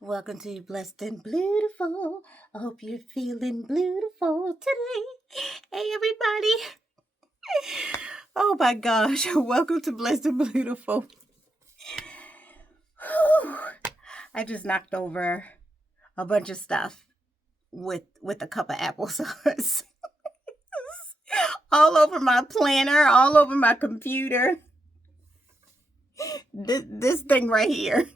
Welcome to Blessed and Beautiful. I hope you're feeling beautiful today. Hey, everybody. Oh my gosh. Welcome to Blessed and Beautiful. Whew. I just knocked over a bunch of stuff with a cup of applesauce. All over my planner, all over my computer. This thing right here.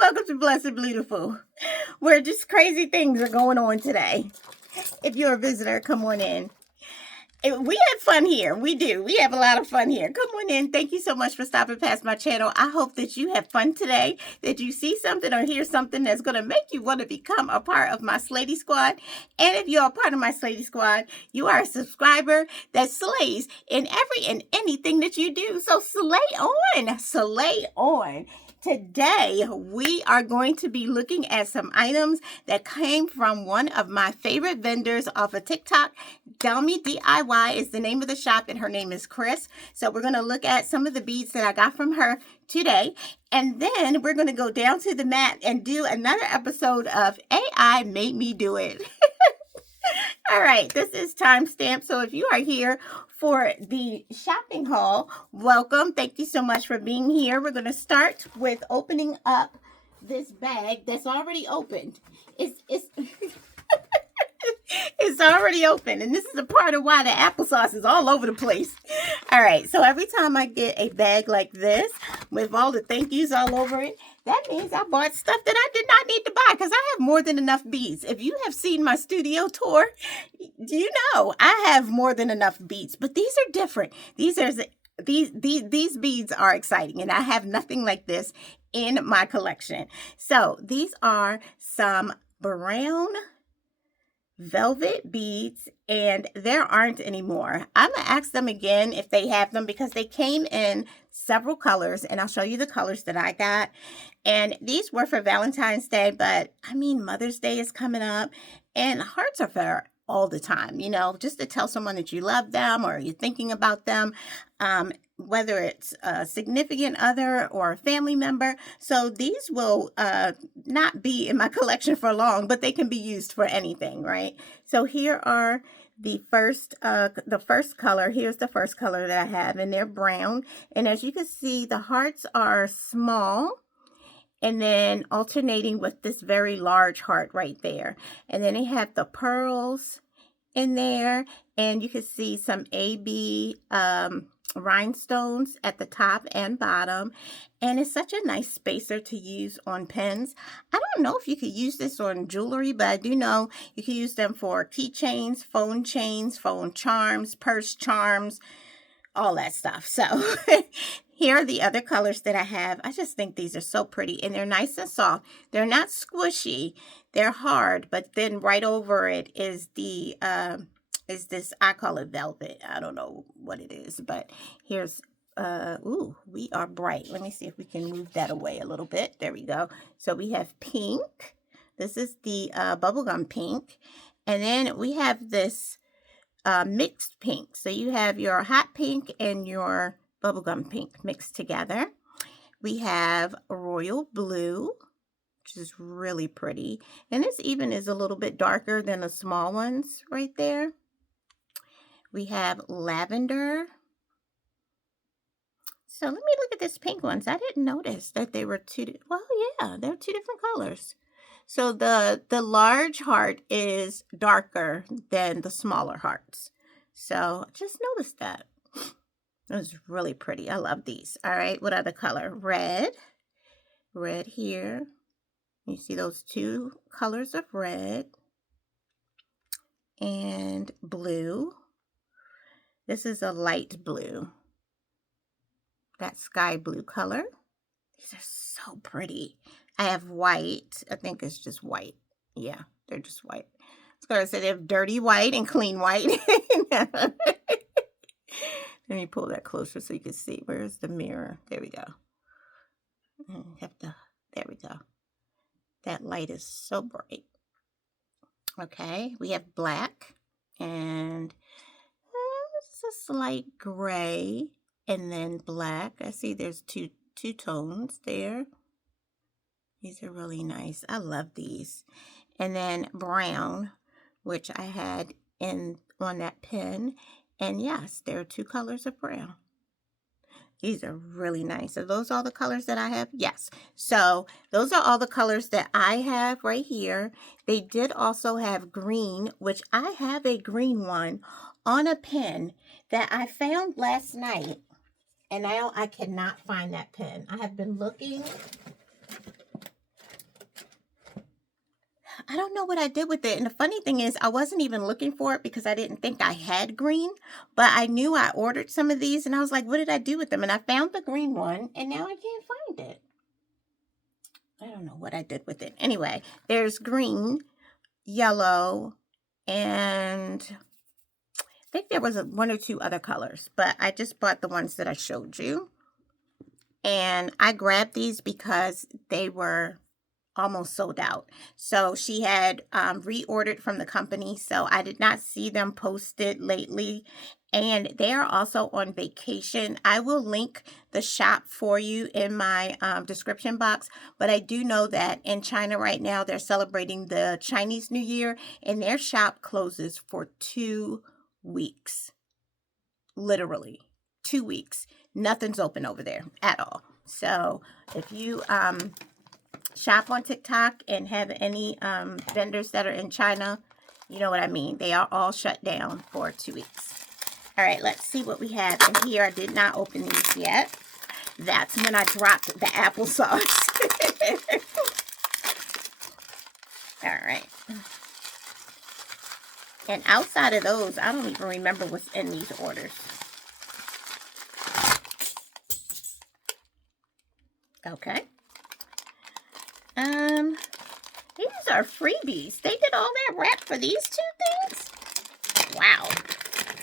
Welcome to Blessed and Beautiful, where just crazy things are going on today. If you're a visitor, come on in. We have fun here. We do. We have a lot of fun here. Come on in. Thank you so much for stopping past my channel. I hope that you have fun today, that you see something or hear something that's going to make you want to become a part of my Slady Squad. And if you're a part of my Slady Squad, you are a subscriber that slays in every and anything that you do. So slay on. Slay on. Today, we are going to be looking at some items that came from one of my favorite vendors off of TikTok. Dummy DIY is the name of the shop, and her name is Chris. So we're going to look at some of the beads that I got from her today. And then we're going to go down to the mat and do another episode of AI Made Me Do It. All right, this is timestamp. So if you are here for the shopping haul, welcome. Thank you so much for being here. We're going to start with opening up this bag that's already opened. It's it's already open, and this is a part of why the applesauce is all over the place. All right, so every time I get a bag like this with all the thank yous all over it, that means I bought stuff that I did not need to buy because I have more than enough beads. If you have seen my studio tour, you know I have more than enough beads, but these are different. These beads are exciting, and I have nothing like this in my collection. So these are some brown velvet beads, and there aren't any more. I'm gonna ask them again if they have them because they came in several colors, and I'll show you the colors that I got. And these were for Valentine's Day, but I mean Mother's Day is coming up, and hearts are for all the time, you know, just to tell someone that you love them or you're thinking about them, whether it's a significant other or a family member. So these will not be in my collection for long, but they can be used for anything, right? So here are the first color. Here's the first color that I have, and they're brown. And as you can see, the hearts are small, and then alternating with this very large heart right there. And then they have the pearls in there, and you can see some AB rhinestones at the top and bottom. And it's such a nice spacer to use on pens. I don't know if you could use this on jewelry, but I do know you can use them for keychains, phone chains, phone charms, purse charms, all that stuff. So here are the other colors that I have. I just think these are so pretty, and they're nice and soft. They're not squishy. They're hard, but then right over it is the is this, I call it velvet. I don't know what it is, but here's ooh, we are bright. Let me see if we can move that away a little bit. There we go. So we have pink. This is the bubblegum pink. And then we have this mixed pink. So you have your hot pink and your bubblegum pink mixed together. We have royal blue, which is really pretty. And this even is a little bit darker than the small ones right there. We have lavender. So let me look at this pink ones. I didn't notice that they were well, yeah, they're two different colors. So the large heart is darker than the smaller hearts. So just noticed that. It was really pretty. I love these. All right, what other color? Red. Red here. You see those two colors of red. And blue. This is a light blue. That sky blue color. These are so pretty. I have white. I think it's just white. Yeah, they're just white. I was going to say they have dirty white and clean white. Let me pull that closer so you can see. Where's the mirror? There we go. There we go. That light is so bright. Okay, we have black, and it's a slight gray, and then black. I see there's two two tones there. These are really nice. I love these. And then brown, which I had on that pen. And yes, there are two colors of brown. These are really nice. Are those all the colors that I have? Yes. So those are all the colors that I have right here. They did also have green, which I have a green one on a pen that I found last night. And now I cannot find that pen. I have been looking. I don't know what I did with it. And the funny thing is, I wasn't even looking for it because I didn't think I had green. But I knew I ordered some of these and I was like, what did I do with them? And I found the green one and now I can't find it. I don't know what I did with it. Anyway, there's green, yellow, and I think there was one or two other colors. But I just bought the ones that I showed you. And I grabbed these because they were almost sold out. So she had reordered from the company. So I did not see them posted lately. And they are also on vacation. I will link the shop for you in my description box. But I do know that in China right now, they're celebrating the Chinese New Year. And their shop closes for 2 weeks. Literally 2 weeks. Nothing's open over there at all. So if you shop on TikTok and have any vendors that are in China, you know what I mean. They are all shut down for 2 weeks. All right, let's see what we have in here. I did not open these yet. That's when I dropped the applesauce. All right. And outside of those, I don't even remember what's in these orders. Okay. These are freebies. They did all that wrap for these two things? Wow.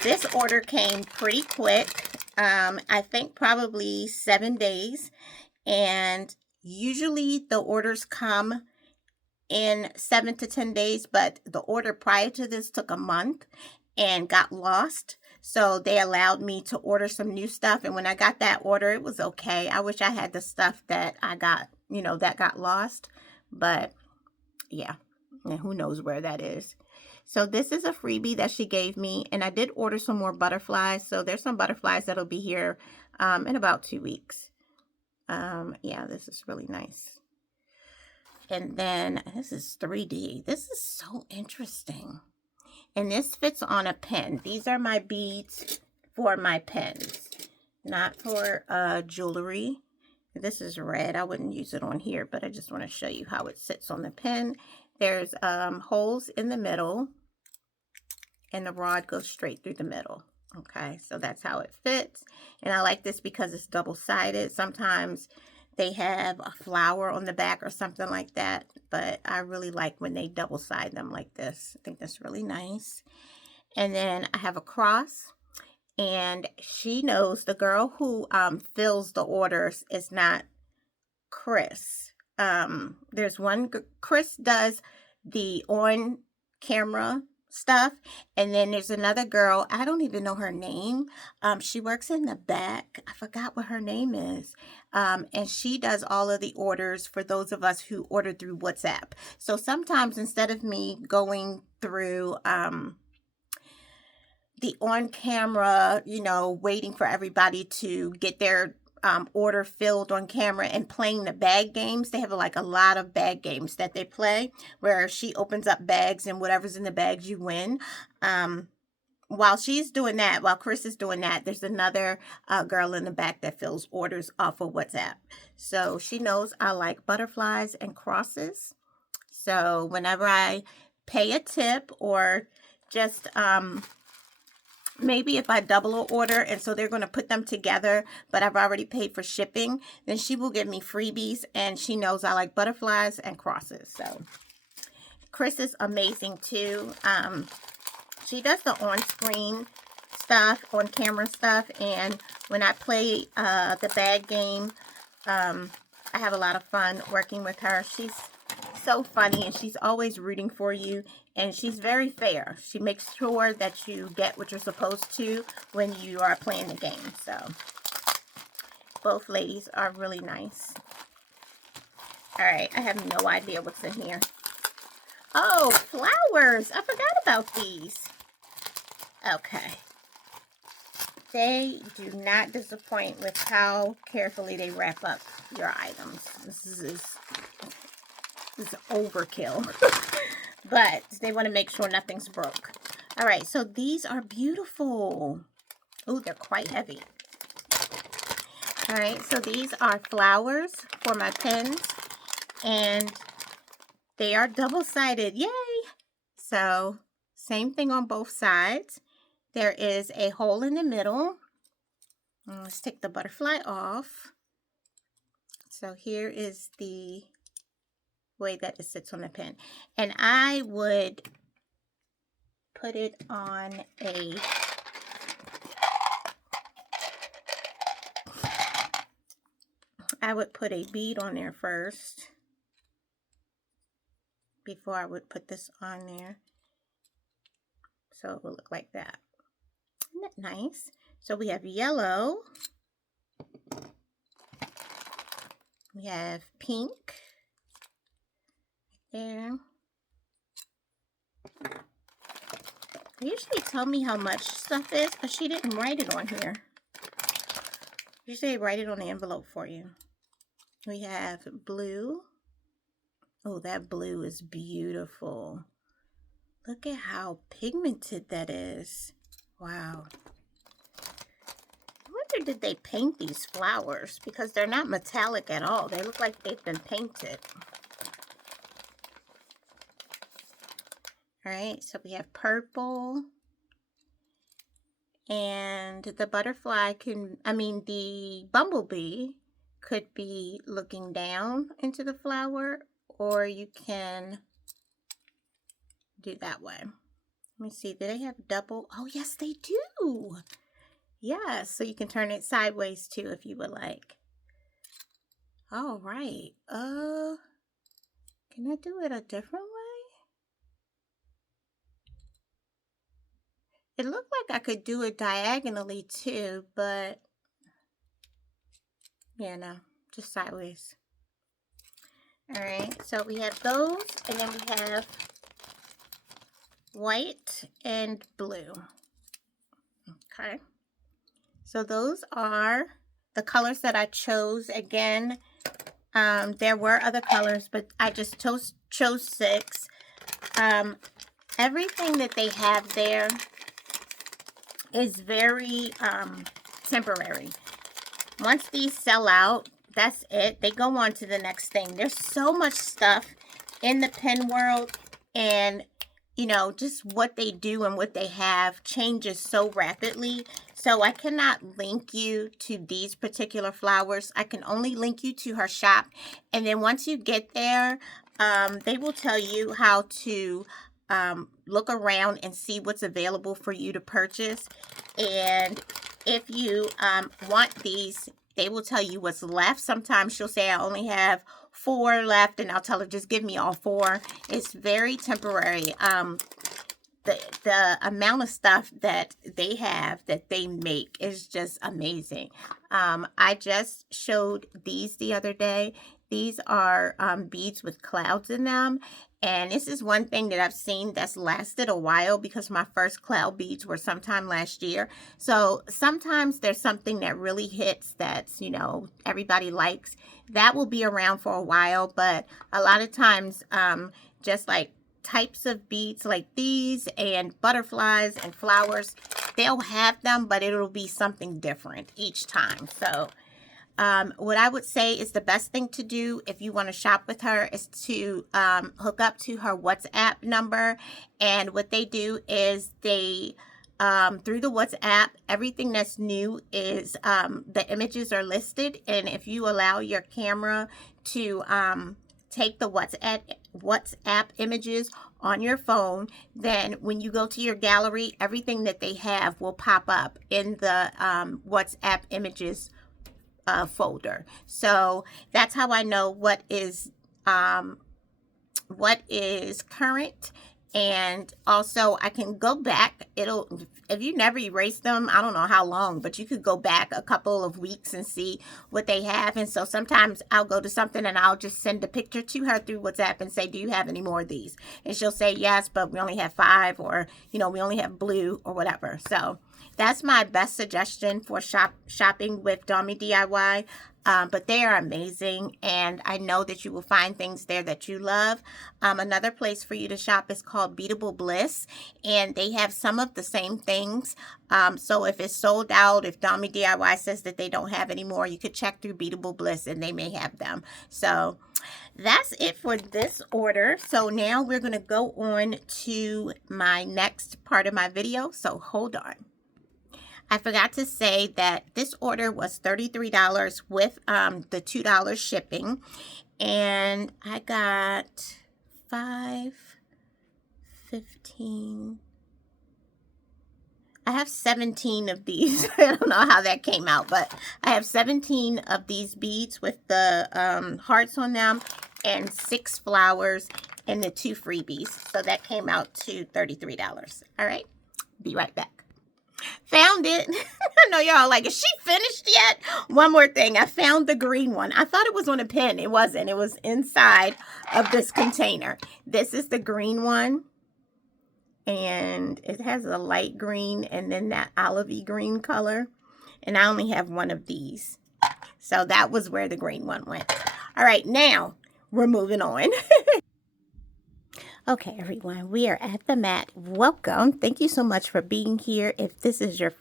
This order came pretty quick. I think probably 7 days. And usually the orders come in 7 to 10 days, but the order prior to this took a month and got lost. So they allowed me to order some new stuff. And when I got that order, it was okay. I wish I had the stuff that I got, that got lost. But yeah, and who knows where that is. So this is a freebie that she gave me. And I did order some more butterflies. So there's some butterflies that'll be here in about 2 weeks. Yeah, this is really nice. And then this is 3D. This is so interesting. And this fits on a pen. These are my beads for my pens, not for jewelry. This is red. I wouldn't use it on here, but I just want to show you how it sits on the pen. There's holes in the middle, and the rod goes straight through the middle. Okay, so that's how it fits. And I like this because it's double-sided. Sometimes they have a flower on the back or something like that, but I really like when they double-side them like this. I think that's really nice. And then I have a cross, and she knows the girl who fills the orders is not Chris. There's one, Chris does the on-camera stuff, and then there's another girl, I don't even know her name. She works in the back. I forgot what her name is. And she does all of the orders for those of us who order through WhatsApp. So sometimes instead of me going through the on-camera, waiting for everybody to get their order filled on camera and playing the bag games. They have like a lot of bag games that they play where she opens up bags and whatever's in the bags you win. While she's doing that, while Chris is doing that, there's another girl in the back that fills orders off of WhatsApp. So she knows I like butterflies and crosses. So whenever I pay a tip or just maybe if I double an order and so they're going to put them together, but I've already paid for shipping, then she will give me freebies, and she knows I like butterflies and crosses. So Chris is amazing too. She does the on-screen stuff, on-camera stuff, and when I play the bag game, I have a lot of fun working with her. She's so funny, and she's always rooting for you, and she's very fair. She makes sure that you get what you're supposed to when you are playing the game. So both ladies are really nice. All right, I have no idea what's in here. Oh, flowers. I forgot about these. Okay. They do not disappoint with how carefully they wrap up your items. This is overkill. But they want to make sure nothing's broke. All right, so these are beautiful. Oh, they're quite heavy. All right, so these are flowers for my pens, and they are double-sided. Yay! So, same thing on both sides. There is a hole in the middle. Let's take the butterfly off. So here is the way that it sits on the pen. And I would put it on a bead on there first before I would put this on there. So it will look like that. Isn't that nice? So we have yellow. We have pink. There. They usually tell me how much stuff is, but she didn't write it on here. Usually they write it on the envelope for you. We have blue. Oh, that blue is beautiful. Look at how pigmented that is. Wow. I wonder, did they paint these flowers? Because they're not metallic at all. They look like they've been painted. All right, so we have purple. And the butterfly the bumblebee could be looking down into the flower, or you can do that way. Let me see, do they have double? Oh, yes, they do. Yes, so you can turn it sideways too if you would like. All right. Can I do it a different way? It looked like I could do it diagonally too, but yeah, no, just sideways. All right, so we have those, and then we have white and blue. Okay, so those are the colors that I chose. Again, there were other colors, but I just chose 6. Everything that they have there is very temporary. Once these sell out, that's it. They go on to the next thing. There's so much stuff in the pen world, and you know, just what they do and what they have changes so rapidly. So I cannot link you to these particular flowers. I can only link you to her shop. And then once you get there, they will tell you how to look around and see what's available for you to purchase. And if you want these, they will tell you what's left. Sometimes she'll say, I only have 4 left, and I'll tell her, just give me all 4. It's very temporary. The amount of stuff that they have, that they make, is just amazing. I just showed these the other day. These are beads with clouds in them. And this is one thing that I've seen that's lasted a while, because my first cloud beads were sometime last year. So sometimes there's something that really hits that's, you know, everybody likes. That will be around for a while. But a lot of times, just like types of beads like these and butterflies and flowers, they'll have them, but it'll be something different each time. So what I would say is the best thing to do if you want to shop with her is to hook up to her WhatsApp number. And what they do is they, through the WhatsApp, everything that's new is the images are listed. And if you allow your camera to take the WhatsApp images on your phone, then when you go to your gallery, everything that they have will pop up in the WhatsApp images folder. So that's how I know what is current And also I can go back. If you never erase them, I don't know how long, but you could go back a couple of weeks and see what they have. And so sometimes I'll go to something and I'll just send a picture to her through WhatsApp and say, do you have any more of these? And she'll say yes, but we only have 5, or we only have blue or whatever. So that's my best suggestion for shopping with Dummy DIY. But they are amazing, and I know that you will find things there that you love. Another place for you to shop is called Beadable Bliss, and they have some of the same things. So if it's sold out, if Dummy DIY says that they don't have any more, you could check through Beadable Bliss, and they may have them. So that's it for this order. So now we're going to go on to my next part of my video, so hold on. I forgot to say that this order was $33 with the $2 shipping. And I got 5, 15. I have 17 of these. I don't know how that came out, but I have 17 of these beads with the hearts on them and 6 flowers and the 2 freebies. So that came out to $33. All right, be right back. Found it. I know y'all like, is she finished yet? One more thing. I found the green one. I thought it was on a pin. It wasn't. It was inside of this container. This is the green one. And it has a light green and then that olivey green color. And I only have one of these. So that was where the green one went. All right, now we're moving on. Okay, everyone, we are at the mat. Welcome. Thank you so much for being here. If this is your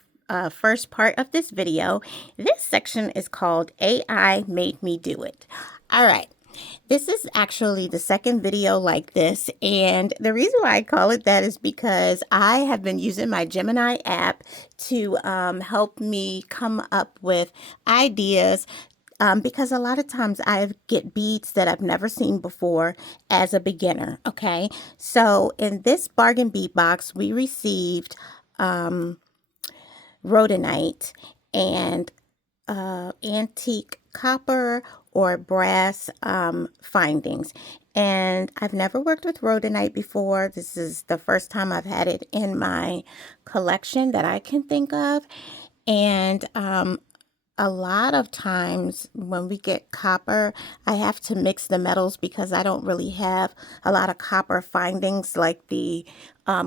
first part of this video, this section is called AI Made Me Do It. All right. This is actually the second video like this, and the reason why I call it that is because I have been using my Gemini app to help me come up with ideas. Because a lot of times I get beads that I've never seen before as a beginner, okay? So in this Bargain Bead Box, we received rhodonite and antique copper or brass findings. And I've never worked with rhodonite before. This is the first time I've had it in my collection that I can think of. And a lot of times when we get copper, I have to mix the metals because I don't really have a lot of copper findings like the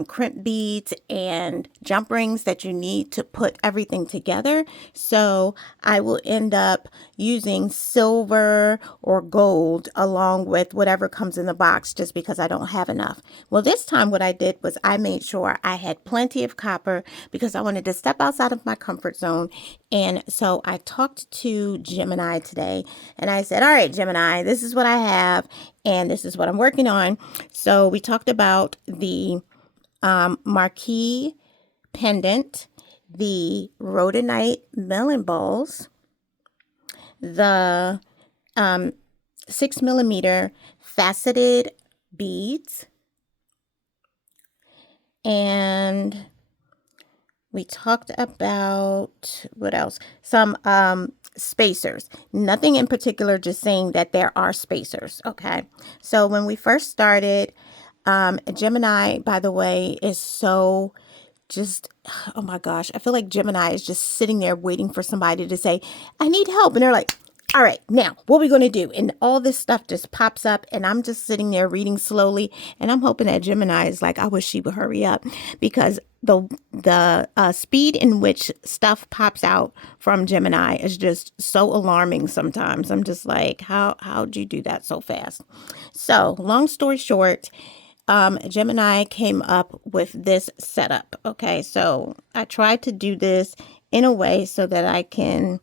crimp beads and jump rings that you need to put everything together. So I will end up using silver or gold along with whatever comes in the box just because I don't have enough. Well, this time what I did was I made sure I had plenty of copper because I wanted to step outside of my comfort zone. And so I talked to Gemini today and I said, all right, Gemini, this is what I have and this is what I'm working on. So we talked about the marquee pendant, the rhodonite melon balls, the 6mm faceted beads, and we talked about, what else? Some spacers. Nothing in particular, just saying that there are spacers, okay? So when we first started, Gemini, by the way, is so just, oh my gosh, I feel like Gemini is just sitting there waiting for somebody to say, I need help. And they're like, all right, now what are we going to do? And all this stuff just pops up and I'm just sitting there reading slowly. And I'm hoping that Gemini is like, I wish she would hurry up because the speed in which stuff pops out from Gemini is just so alarming sometimes. I'm just like, how'd you do that so fast? So long story short, Gemini came up with this setup. Okay, so I tried to do this in a way so that I can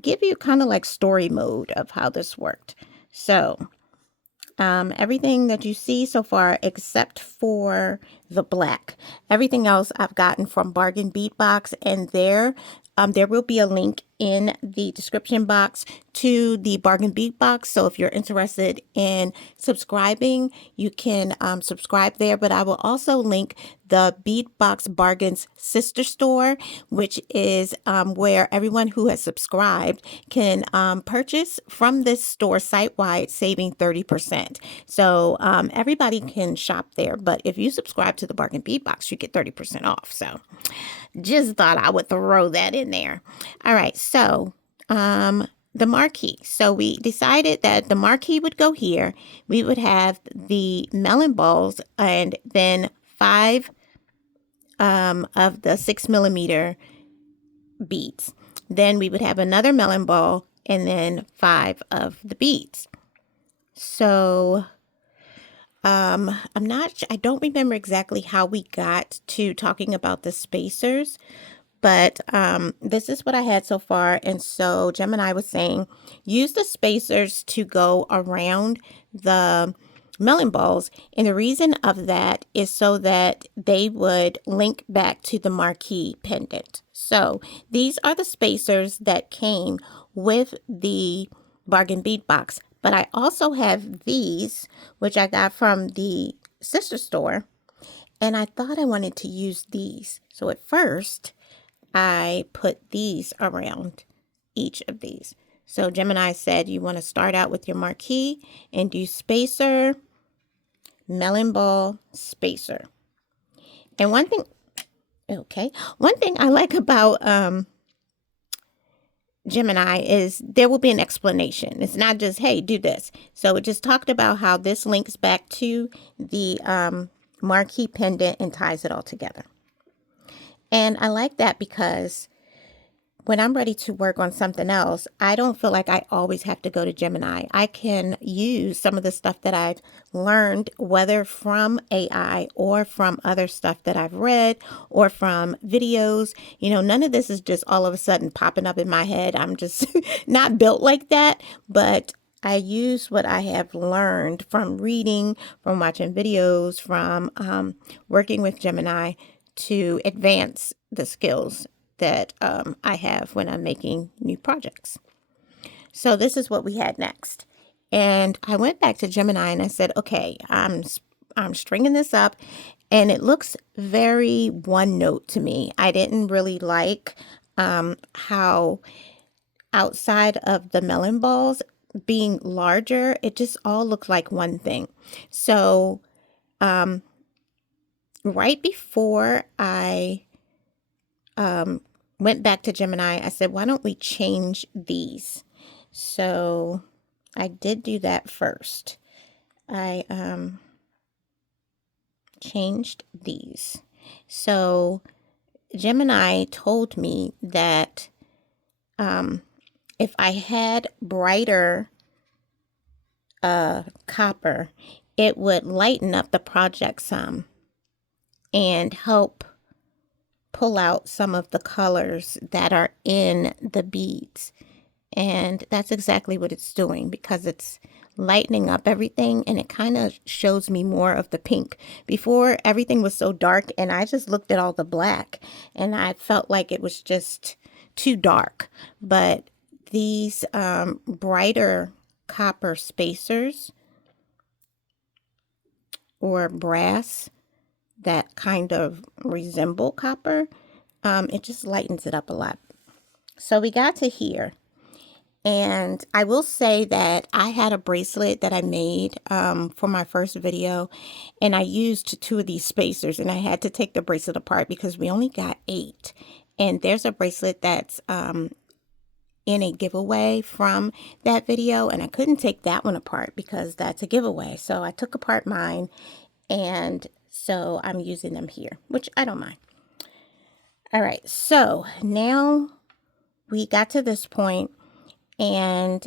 give you kind of like story mode of how this worked. So everything that you see so far except for the black, everything else I've gotten from Bargain Bead Box, and there will be a link in the description box to the Bargain Bead Box. So if you're interested in subscribing, you can subscribe there. But I will also link the Bead Box Bargains sister store, which is where everyone who has subscribed can purchase from this store site-wide, saving 30%. So everybody can shop there. But if you subscribe to the Bargain Bead Box, you get 30% off. So just thought I would throw that in there. All right, so the marquee. So we decided that the marquee would go here. We would have the melon balls and then 5 of the 6mm beads. Then we would have another melon ball and then 5 of the beads. So I don't remember exactly how we got to talking about the spacers, but this is what I had so far. And so Gemini was saying, use the spacers to go around the melon balls. And the reason of that is so that they would link back to the marquee pendant. So these are the spacers that came with the Bargain Bead Box. But I also have these, which I got from the sister store, and I thought I wanted to use these. So at first, I put these around each of these. So Gemini said you want to start out with your marquee and do spacer, melon ball, spacer. And one thing I like about Gemini is there will be an explanation. It's not just, hey, do this. So it just talked about how this links back to the marquee pendant and ties it all together. And I like that because when I'm ready to work on something else, I don't feel like I always have to go to Gemini. I can use some of the stuff that I've learned, whether from AI or from other stuff that I've read or from videos. You know, none of this is just all of a sudden popping up in my head. I'm just not built like that, but I use what I have learned from reading, from watching videos, from working with Gemini to advance the skills that I have when I'm making new projects. So this is what we had next. And I went back to Gemini and I said, okay, I'm stringing this up and it looks very one note to me. I didn't really like how outside of the melon balls being larger, it just all looked like one thing. So right before I went back to Gemini, I said, why don't we change these? So I did do that first. I changed these. So Gemini told me that if I had brighter copper, it would lighten up the project some and help pull out some of the colors that are in the beads. And that's exactly what it's doing because it's lightening up everything and it kind of shows me more of the pink. Before, everything was so dark and I just looked at all the black and I felt like it was just too dark. But these brighter copper spacers or brass that kind of resemble copper, it just lightens it up a lot. So we got to here. And I will say that I had a bracelet that I made for my first video. And I used 2 of these spacers. And I had to take the bracelet apart because we only got 8. And there's a bracelet that's in a giveaway from that video. And I couldn't take that one apart because that's a giveaway. So I took apart mine. And so I'm using them here, which I don't mind. All right, so now we got to this point and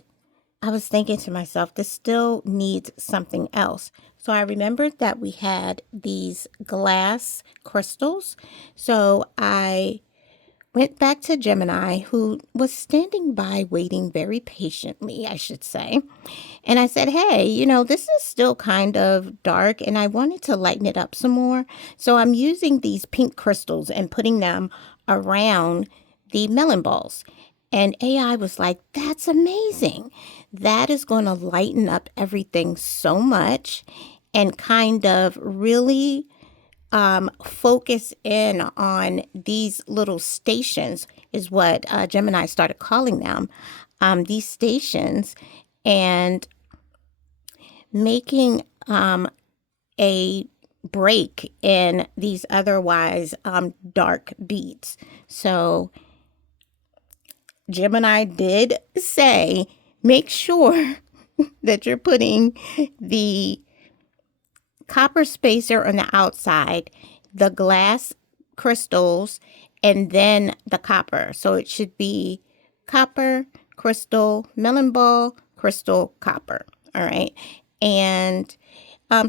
I was thinking to myself, this still needs something else. So I remembered that we had these glass crystals. So I went back to Gemini, who was standing by waiting very patiently, I should say. And I said, hey, you know, this is still kind of dark and I wanted to lighten it up some more. So I'm using these pink crystals and putting them around the melon balls. And AI was like, that's amazing. That is going to lighten up everything so much and kind of really focus in on these little stations, is what Gemini started calling them, these stations, and making a break in these otherwise dark beads. So Gemini did say, make sure that you're putting the copper spacer on the outside, the glass crystals, and then the copper. So it should be copper, crystal, melon ball, crystal, copper. All right. And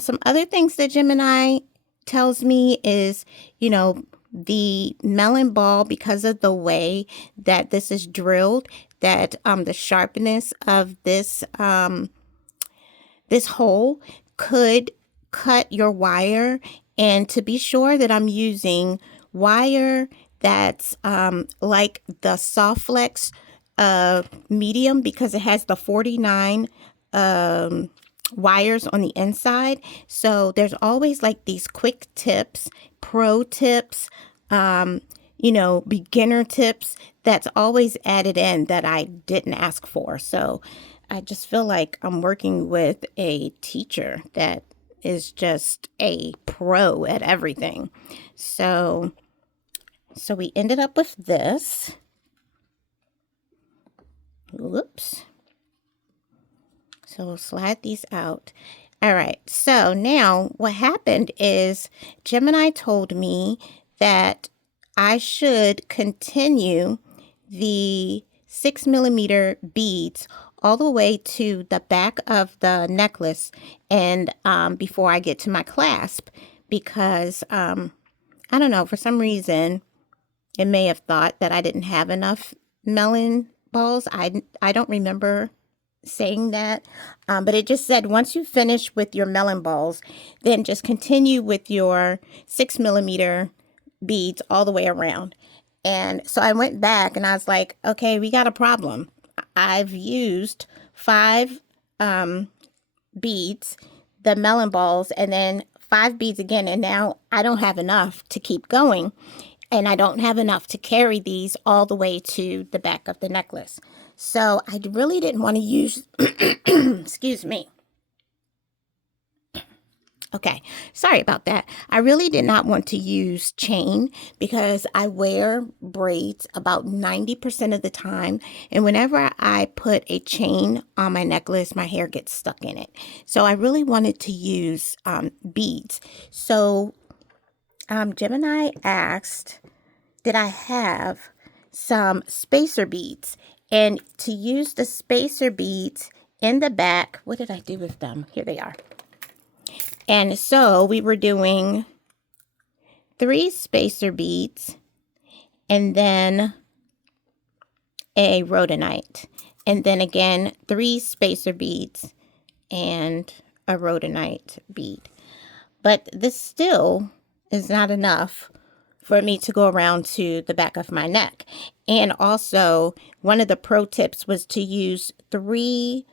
some other things that Gemini tells me is, the melon ball, because of the way that this is drilled, that the sharpness of this this hole could cut your wire, and to be sure that I'm using wire that's like the soft flex medium, because it has the 49 wires on the inside. So there's always like these quick tips, pro tips, beginner tips that's always added in that I didn't ask for. So I just feel like I'm working with a teacher that is just a pro at everything. So we ended up with this. Whoops. So we'll slide these out. All right. So now what happened is Gemini told me that I should continue the 6mm beads all the way to the back of the necklace, and before I get to my clasp, because I don't know, for some reason it may have thought that I didn't have enough melon balls. I don't remember saying that, but it just said once you finish with your melon balls, then just continue with your 6mm beads all the way around. And so I went back and I was like, okay, we got a problem. I've used 5 beads, the melon balls, and then 5 beads again, and now I don't have enough to keep going, and I don't have enough to carry these all the way to the back of the necklace. So I really didn't want to use, excuse me. Okay, sorry about that. I really did not want to use chain because I wear braids about 90% of the time. And whenever I put a chain on my necklace, my hair gets stuck in it. So I really wanted to use beads. So Gemini asked, did I have some spacer beads? And to use the spacer beads in the back, what did I do with them? Here they are. And so we were doing 3 spacer beads and then a rhodonite. And then again, 3 spacer beads and a rhodonite bead. But this still is not enough for me to go around to the back of my neck. And also, one of the pro tips was to use 3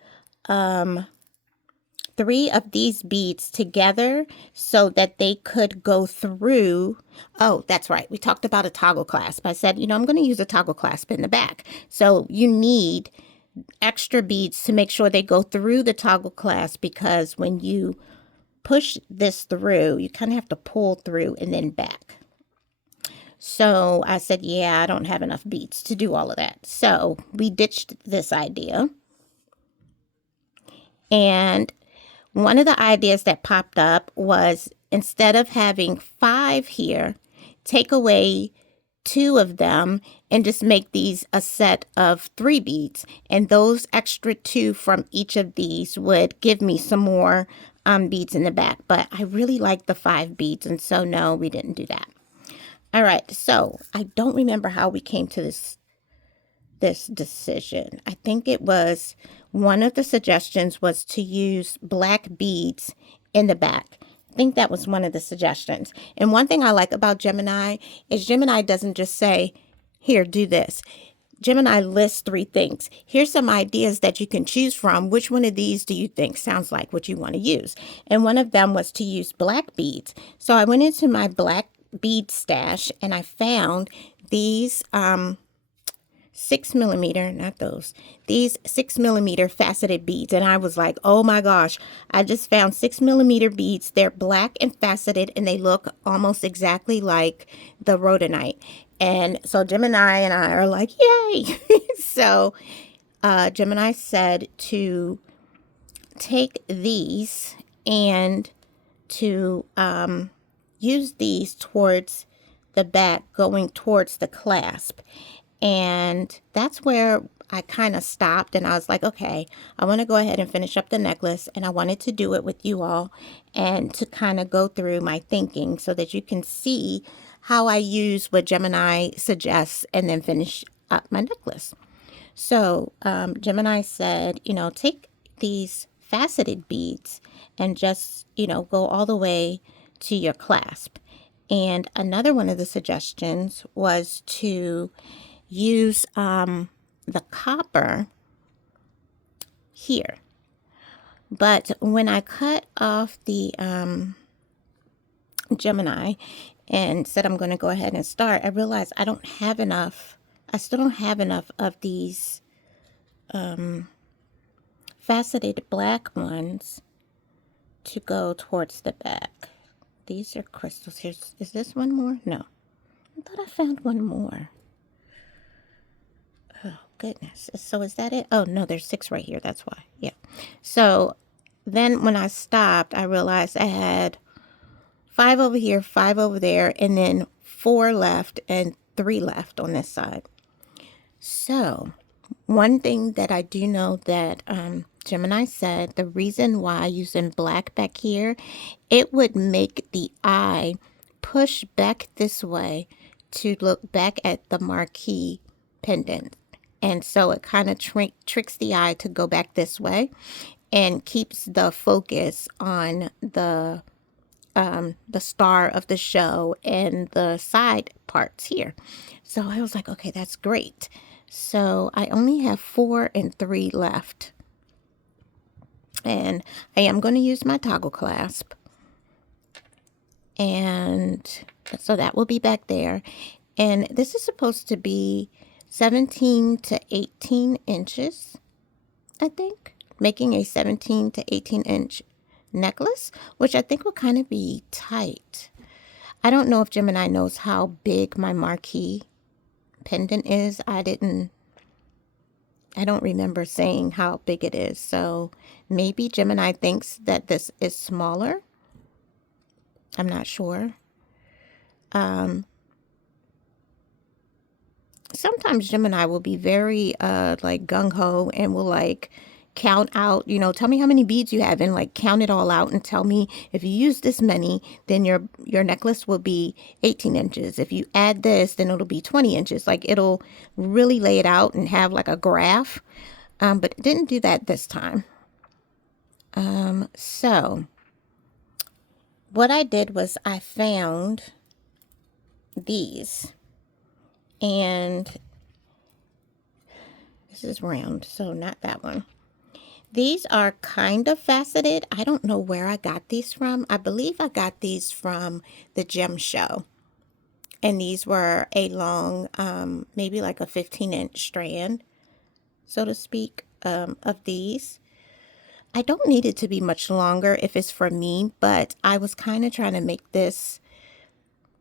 of these beads together so that they could go through. Oh, that's right. We talked about a toggle clasp. I said, I'm going to use a toggle clasp in the back. So you need extra beads to make sure they go through the toggle clasp, because when you push this through, you kind of have to pull through and then back. So I said, yeah, I don't have enough beads to do all of that. So we ditched this idea. And one of the ideas that popped up was, instead of having 5 here, take away 2 of them and just make these a set of 3 beads. And those extra 2 from each of these would give me some more beads in the back. But I really like the 5 beads, and so no, we didn't do that. All right, so I don't remember how we came to this decision. I think it was one of the suggestions was to use black beads in the back. I think that was one of the suggestions. And one thing I like about Gemini is Gemini doesn't just say, here, do this. Gemini lists 3 things. Here's some ideas that you can choose from. Which one of these do you think sounds like what you want to use? And one of them was to use black beads. So I went into my black bead stash and I found these 6mm, not those, these 6mm faceted beads. And I was like, oh my gosh, I just found 6mm beads. They're black and faceted and they look almost exactly like the rhodonite. And so Gemini and I are like, yay. So Gemini said to take these and to use these towards the back, going towards the clasp. And that's where I kind of stopped and I was like, okay, I want to go ahead and finish up the necklace, and I wanted to do it with you all and to kind of go through my thinking so that you can see how I use what Gemini suggests and then finish up my necklace. So Gemini said, take these faceted beads and just, go all the way to your clasp. And another one of the suggestions was to use the copper here. But when I cut off the Gemini and said I'm going to go ahead and start, I realized I don't have enough. I still don't have enough of these faceted black ones to go towards the back. These are crystals. Is this one more? No. I thought I found one more. Oh, goodness. So is that it? Oh, no, there's 6 right here. That's why. Yeah. So then when I stopped, I realized I had 5 over here, 5 over there, and then 4 left and 3 left on this side. So one thing that I do know that Gemini said, the reason why using black back here, it would make the eye push back this way to look back at the marquee pendant. And so it kind of tricks the eye to go back this way and keeps the focus on the star of the show and the side parts here. So I was like, okay, that's great. So I only have 4 and 3 left. And I am going to use my toggle clasp. And so that will be back there. And this is supposed to be 17 to 18 inches, I think. Making a 17 to 18 inch necklace, which I think will kind of be tight. I don't know if Gemini knows how big my marquee pendant is. I don't remember saying how big it is. So maybe Gemini thinks that this is smaller. I'm not sure. Sometimes Gemini will be very like gung-ho and will like count out, tell me how many beads you have and like count it all out and tell me if you use this many, then your necklace will be 18 inches. If you add this, then it'll be 20 inches. Like it'll really lay it out and have like a graph. But it didn't do that this time. So what I did was I found these, and this is round, so not that one. These are kind of faceted. I don't know where I got these from. I believe I got these from the gem show. And these were a long, maybe like a 15-inch strand, so to speak, of these. I don't need it to be much longer if it's for me, but I was kind of trying to make this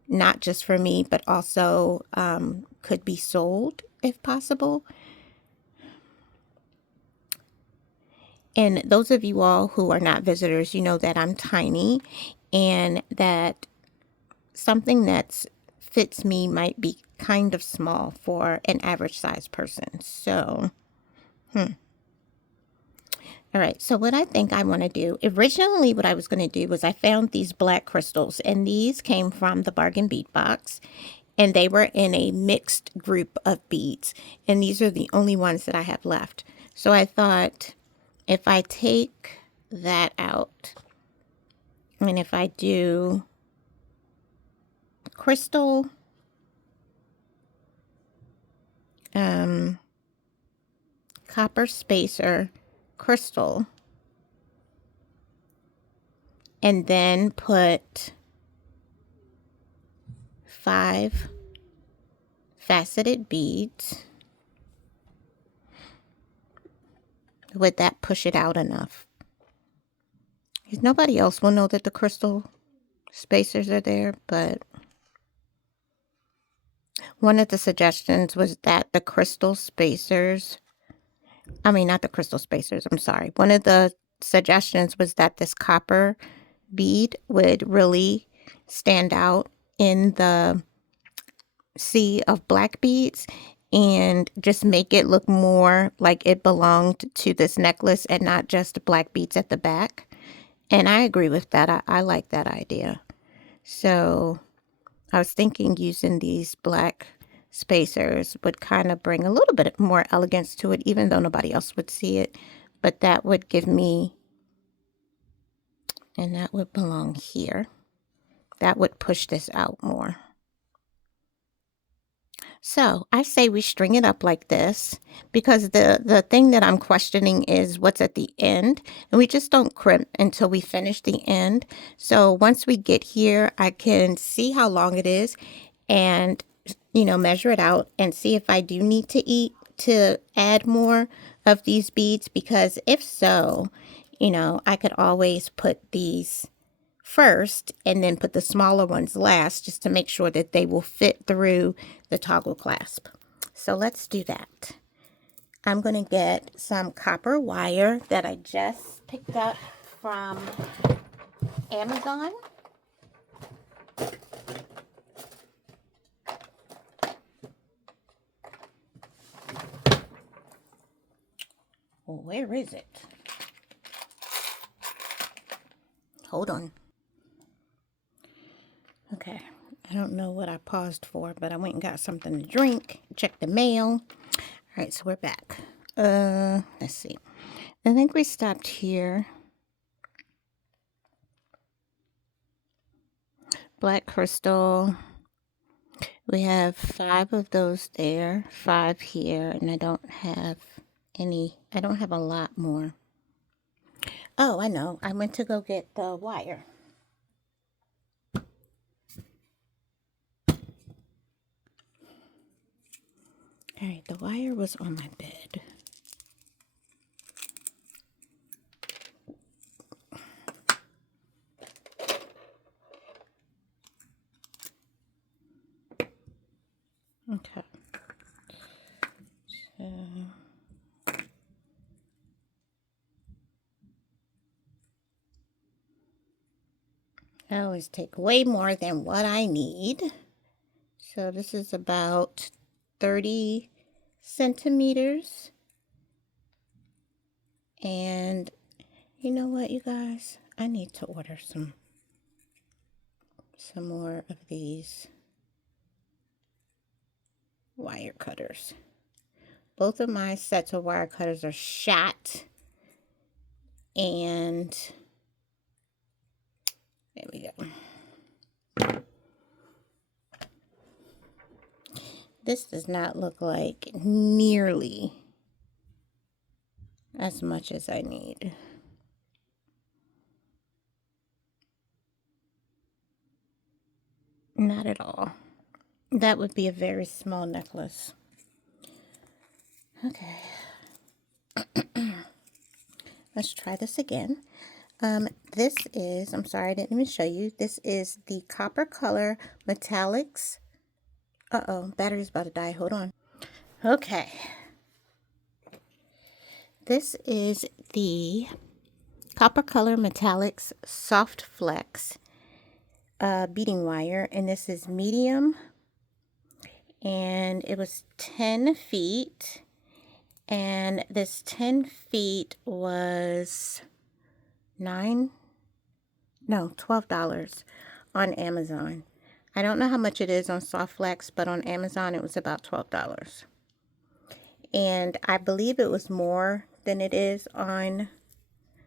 not just for me, but also could be sold if possible. And those of you all who are not visitors, you know that I'm tiny and that something that fits me might be kind of small for an average size person. So, all right, so what I think I want to do, originally what I was going to do was I found these black crystals, and these came from the Bargain Bead Box, and they were in a mixed group of beads, and these are the only ones that I have left. So I thought if I take that out, and if I do crystal, copper spacer crystal, and then put 5 faceted beads. Would that push it out enough? Because nobody else will know that the crystal spacers are there, but one of the suggestions was that the crystal spacers, not the crystal spacers, I'm sorry. One of the suggestions was that this copper bead would really stand out in the sea of black beads and just make it look more like it belonged to this necklace and not just black beads at the back. And I agree with that. I like that idea. So I was thinking using these black spacers would kind of bring a little bit more elegance to it, even though nobody else would see it. But that would give me, and that would belong here. That would push this out more. So I say we string it up like this, because the thing that I'm questioning is what's at the end, and we just don't crimp until we finish the end. So once we get here, I can see how long it is and, measure it out and see if I do need to add more of these beads, because if so, I could always put these first and then put the smaller ones last, just to make sure that they will fit through the toggle clasp. So let's do that. I'm going to get some copper wire that I just picked up from Amazon. Well, where is it? Hold on. Okay, I don't know what I paused for, but I went and got something to drink, checked the mail. All right, so we're back. Let's see. I think we stopped here. Black crystal. We have 5 of those there, 5 here, and I don't have a lot more. Oh, I know. I went to go get the wire. All right, the wire was on my bed. Okay. So I always take way more than what I need. So this is about 30 centimeters. And you know what, you guys? I need to order some more of these wire cutters. Both of my sets of wire cutters are shot. And there we go. This does not look like nearly as much as I need. Not at all. That would be a very small necklace. Okay. Let's try this again. This is, I'm sorry, I didn't even show you. This is the Copper Color Metallics. Uh-oh, battery's about to die. Hold on. Okay. This is the Copper Color Metallics Soft Flex beading wire, and this is medium, and it was 10 feet, and this 10 feet was $12 on Amazon. I don't know how much it is on Soft Flex, but on Amazon it was about $12. And I believe it was more than it is on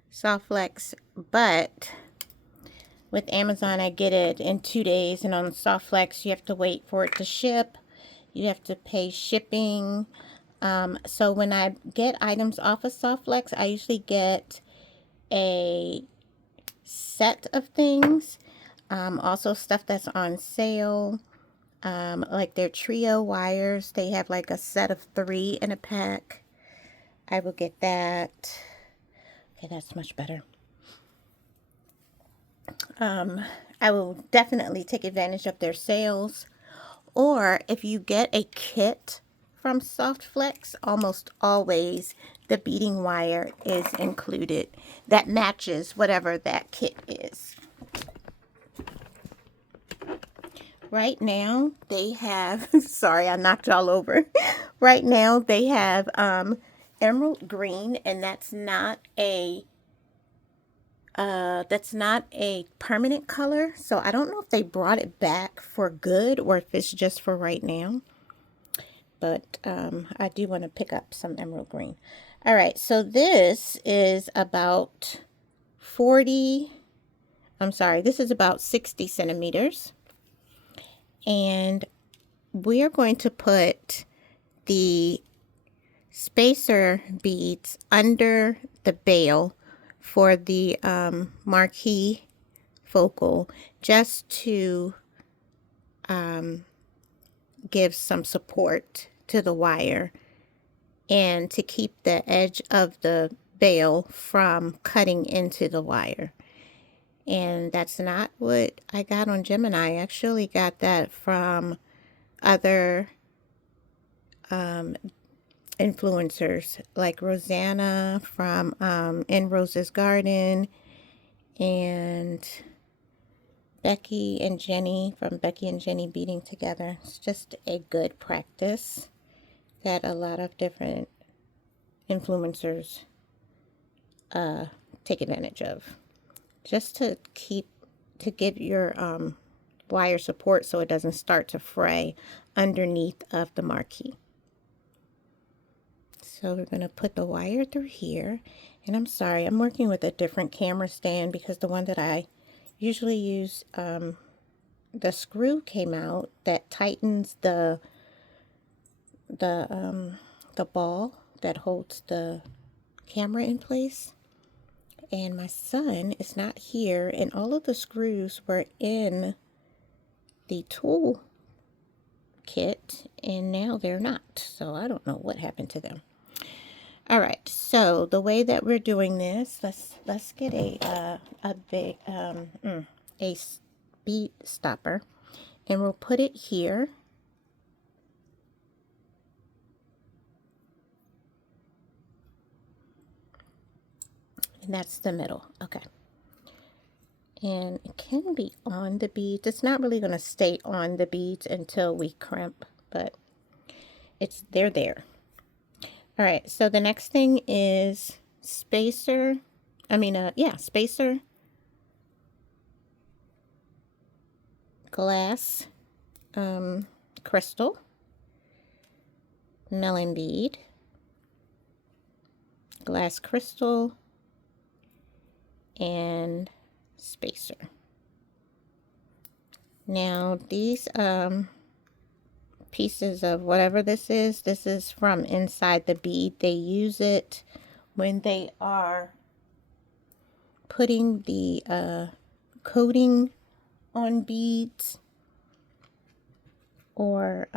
Soft Flex, but with Amazon I get it in 2 days, and on Soft Flex you have to wait for it to ship, You have to pay shipping. So when I get items off of Softflex, I usually get a set of things. Also stuff that's on sale. Like their trio wires. They have like a set of 3 in a pack. I will get that. Okay, that's much better. I will definitely take advantage of their sales. Or if you get a kit from Softflex, almost always the beading wire is included that matches whatever that kit is. Right now they have, sorry, I knocked all over. Right now they have emerald green, and that's not a permanent color. So I don't know if they brought it back for good or if it's just for right now. But I do want to pick up some emerald green. All right, so this is about this is about 60 centimeters. And we are going to put the spacer beads under the bail for the marquee focal, just to give some support to the wire and to keep the edge of the bail from cutting into the wire. And that's not what I got on Gemini. I actually got that from other influencers like Rosanna from In Rose's Garden, and Becky and Jenny from Becky and Jenny Beading Together. It's just a good practice that a lot of different influencers take advantage of, just to give your wire support so it doesn't start to fray underneath of the marquee. So we're going to put the wire through here. And I'm sorry, I'm working with a different camera stand because the one that I usually use, the screw came out that tightens the ball that holds the camera in place. And my son is not here, and all of the screws were in the tool kit, and now they're not. So I don't know what happened to them. All right, so the way that we're doing this, let's get a big a bead stopper, and we'll put it here. And that's the middle. Okay. And it can be on the beads. It's not really going to stay on the beads until we crimp, but they're there. All right, so the next thing is spacer glass crystal, melon bead, glass crystal, and spacer. Now these pieces of whatever this is from inside the bead. They use it when they are putting the coating on beads or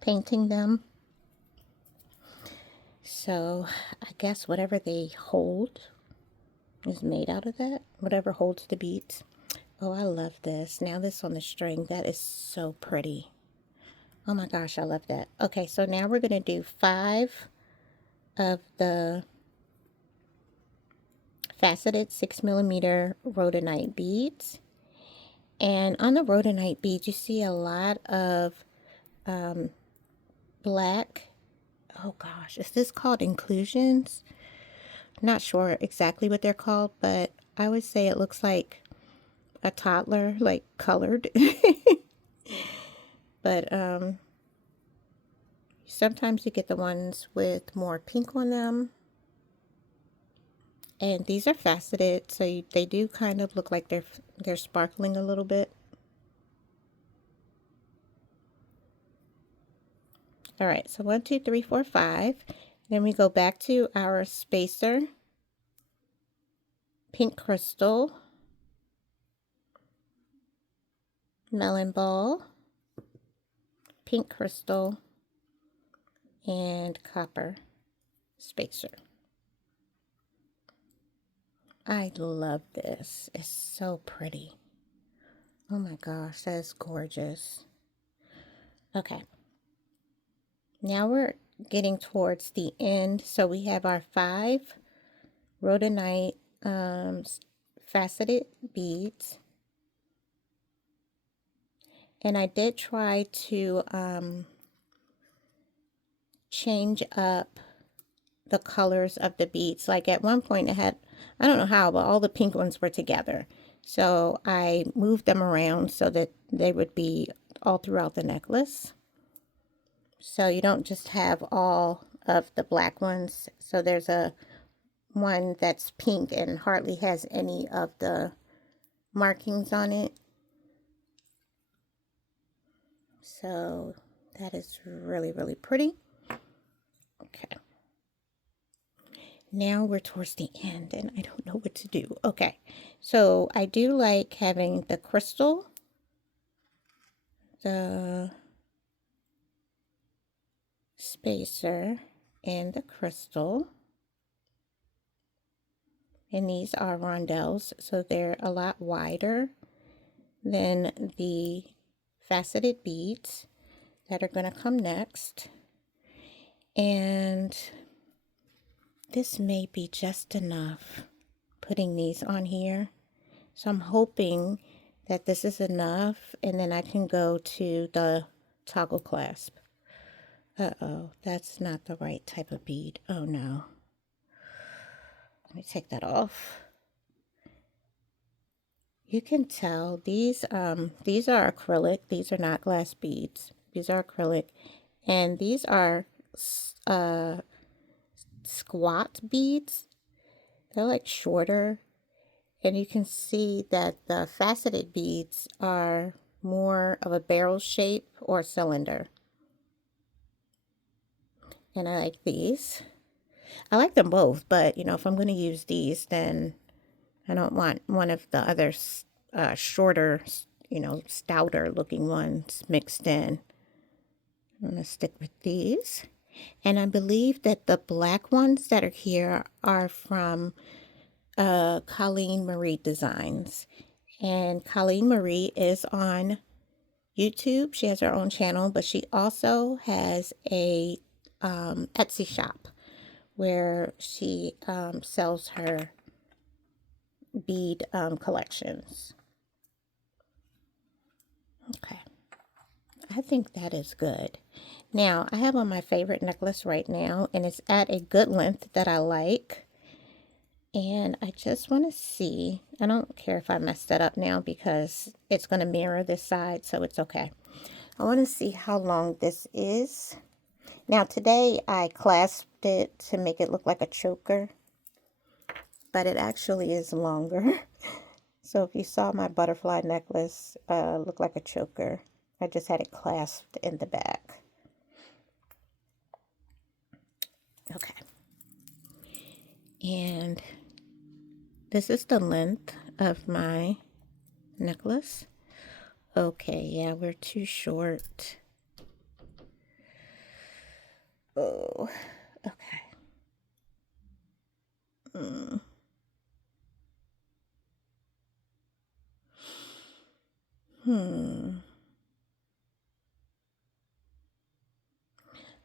painting them. So I guess whatever they hold is made out of that, whatever holds the beads. Oh, I love this. Now this on the string, that is so pretty. Oh my gosh, I love that. Okay, so now we're going to do 5 of the faceted 6mm rhodonite beads. And on the rhodonite beads, you see a lot of black, oh gosh, is this called inclusions? Not sure exactly what they're called, but I would say it looks like a toddler, like colored. But sometimes you get the ones with more pink on them. And these are faceted, so they do kind of look like they're sparkling a little bit. All right, so 1, 2, 3, 4, 5. Then we go back to our spacer, pink crystal, melon ball, pink crystal, and copper spacer. I love this. It's so pretty. Oh my gosh, that is gorgeous. Okay. Now we're getting towards the end. So we have our 5 rhodonite faceted beads. And I did try to change up the colors of the beads. Like at one point it had, I don't know how, but all the pink ones were together. So I moved them around so that they would be all throughout the necklace. So you don't just have all of the black ones. So there's a one that's pink and hardly has any of the markings on it. So that is really, really pretty. Okay. Now we're towards the end and I don't know what to do. Okay. So I do like having the crystal, the spacer, and the crystal. And these are rondelles, so they're a lot wider than the faceted beads that are going to come next. And this may be just enough putting these on here. So I'm hoping that this is enough, and then I can go to the toggle clasp. Uh-oh, that's not the right type of bead. Oh no. Let me take that off. You can tell these are acrylic. These are not glass beads. These are acrylic, and these are squat beads. They're like shorter, and you can see that the faceted beads are more of a barrel shape or cylinder. And I like these. I like them both, but you know, if I'm going to use these, then I don't want one of the other shorter, you know, stouter looking ones mixed in. I'm going to stick with these. And I believe that the black ones that are here are from Colleen Marie Designs. And Colleen Marie is on YouTube. She has her own channel, but she also has a Etsy shop where she sells her bead collections. Okay, I think that is good. Now I have on my favorite necklace right now, and it's at a good length that I like, and I just want to see. I don't care if I messed that up now because it's going to mirror this side, so it's okay. I want to see how long this is. Now today I clasped it to make it look like a choker, but it actually is longer. So if you saw my butterfly necklace look like a choker, I just had it clasped in the back. Okay. And this is the length of my necklace. Okay, yeah, we're too short. Oh, okay.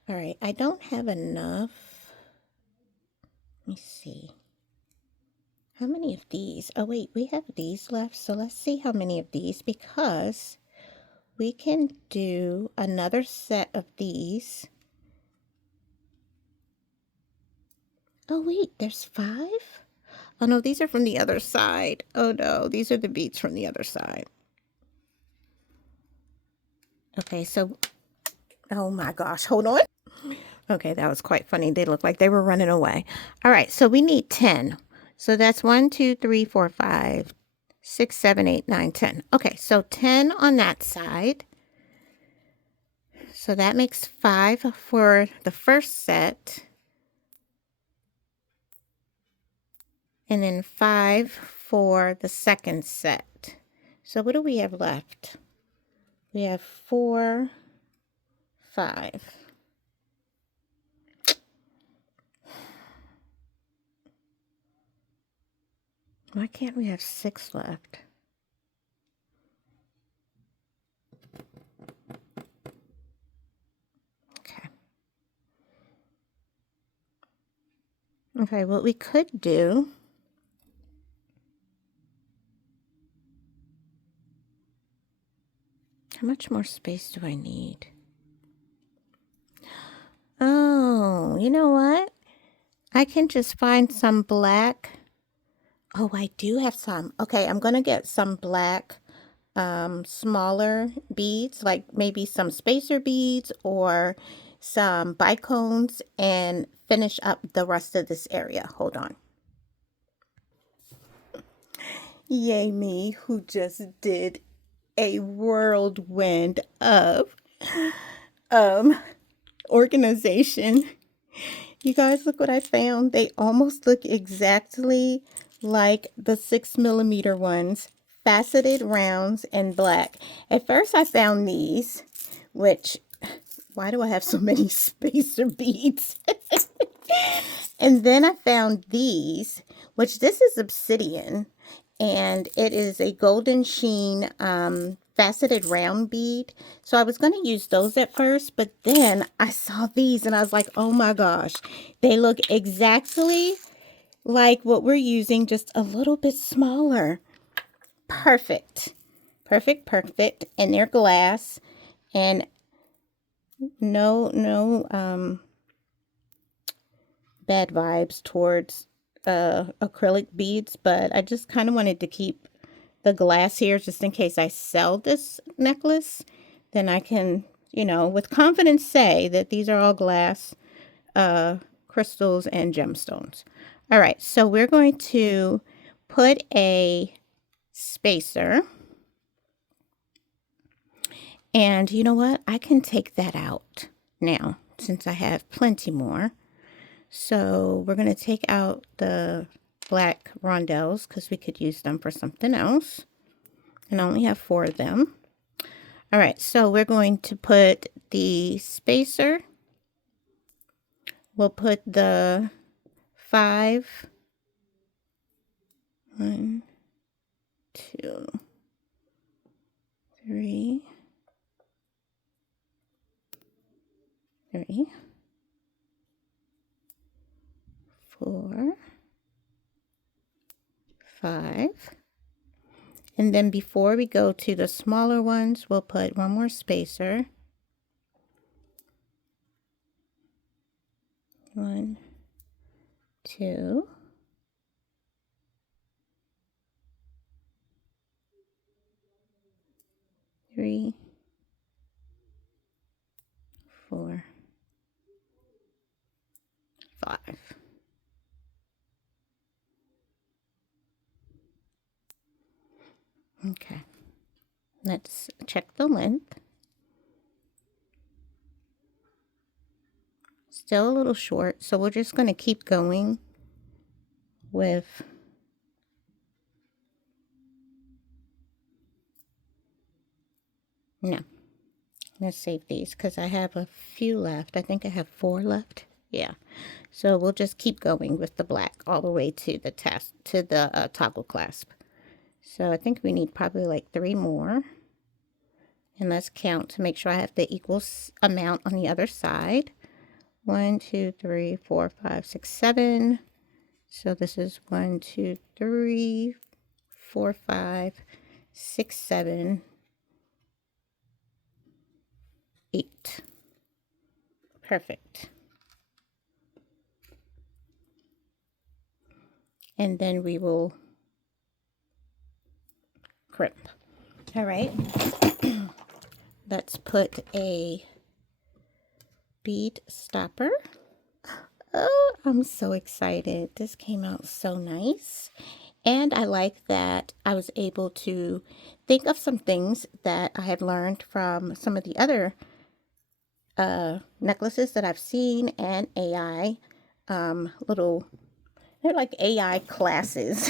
All right, I don't have enough. Let me see. How many of these? Oh, wait, we have these left. So let's see how many of these, because we can do another set of these. Oh, wait, there's 5? Oh, no, these are from the other side. Oh, no, these are the beads from the other side. Okay, so, oh my gosh, hold on. Okay, that was quite funny. They look like they were running away. All right, so we need 10. So that's 1, 2, 3, 4, 5, 6, 7, 8, 9, 10. Okay, so 10 on that side. So that makes 5 for the first set. And then 5 for the second set. So what do we have left? We have 4, 5. Why can't we have 6 left? Okay. Okay, what we could do, how much more space do I need? Oh, you know what? I can just find some black. Oh, I do have some. Okay, I'm going to get some black smaller beads, like maybe some spacer beads or some bicones, and finish up the rest of this area. Hold on. Yay me, who just did a whirlwind of organization. You guys, look what I found. They almost look exactly like the 6mm ones, faceted rounds and black. At first I found these, which, why do I have so many spacer beads? And then I found these, which this is obsidian, and it is a golden sheen faceted round bead. So I was going to use those at first, but then I saw these and I was like, oh my gosh, they look exactly like what we're using, just a little bit smaller. Perfect. Perfect, perfect. And they're glass, and no bad vibes towards acrylic beads, but I just kind of wanted to keep the glass here just in case I sell this necklace. Then I can, you know, with confidence say that these are all glass crystals and gemstones. All right, so we're going to put a spacer, and you know what, I can take that out now since I have plenty more. So we're going to take out the black rondelles because we could use them for something else. And I only have 4 of them. All right, so we're going to put the spacer. We'll put the 5. 1, 2, 3, 4, 5. And then before we go to the smaller ones, we'll put one more spacer. 1, 2, 3, 4, 5. Okay, let's check the length. Still a little short, so we're just going to keep going with no. Let's save these because I have a few left. I think I have 4 left. Yeah. So we'll just keep going with the black all the way to the toggle clasp. So I think we need probably like 3 more. And let's count to make sure I have the equal amount on the other side. 1, 2, 3, 4, 5, 6, 7. So this is 1, 2, 3, 4, 5, 6, 7, 8. Perfect. And then we will crimp. All right. Let's put a bead stopper. Oh, I'm so excited. This came out so nice. And I like that I was able to think of some things that I had learned from some of the other necklaces that I've seen and AI little, they're like AI classes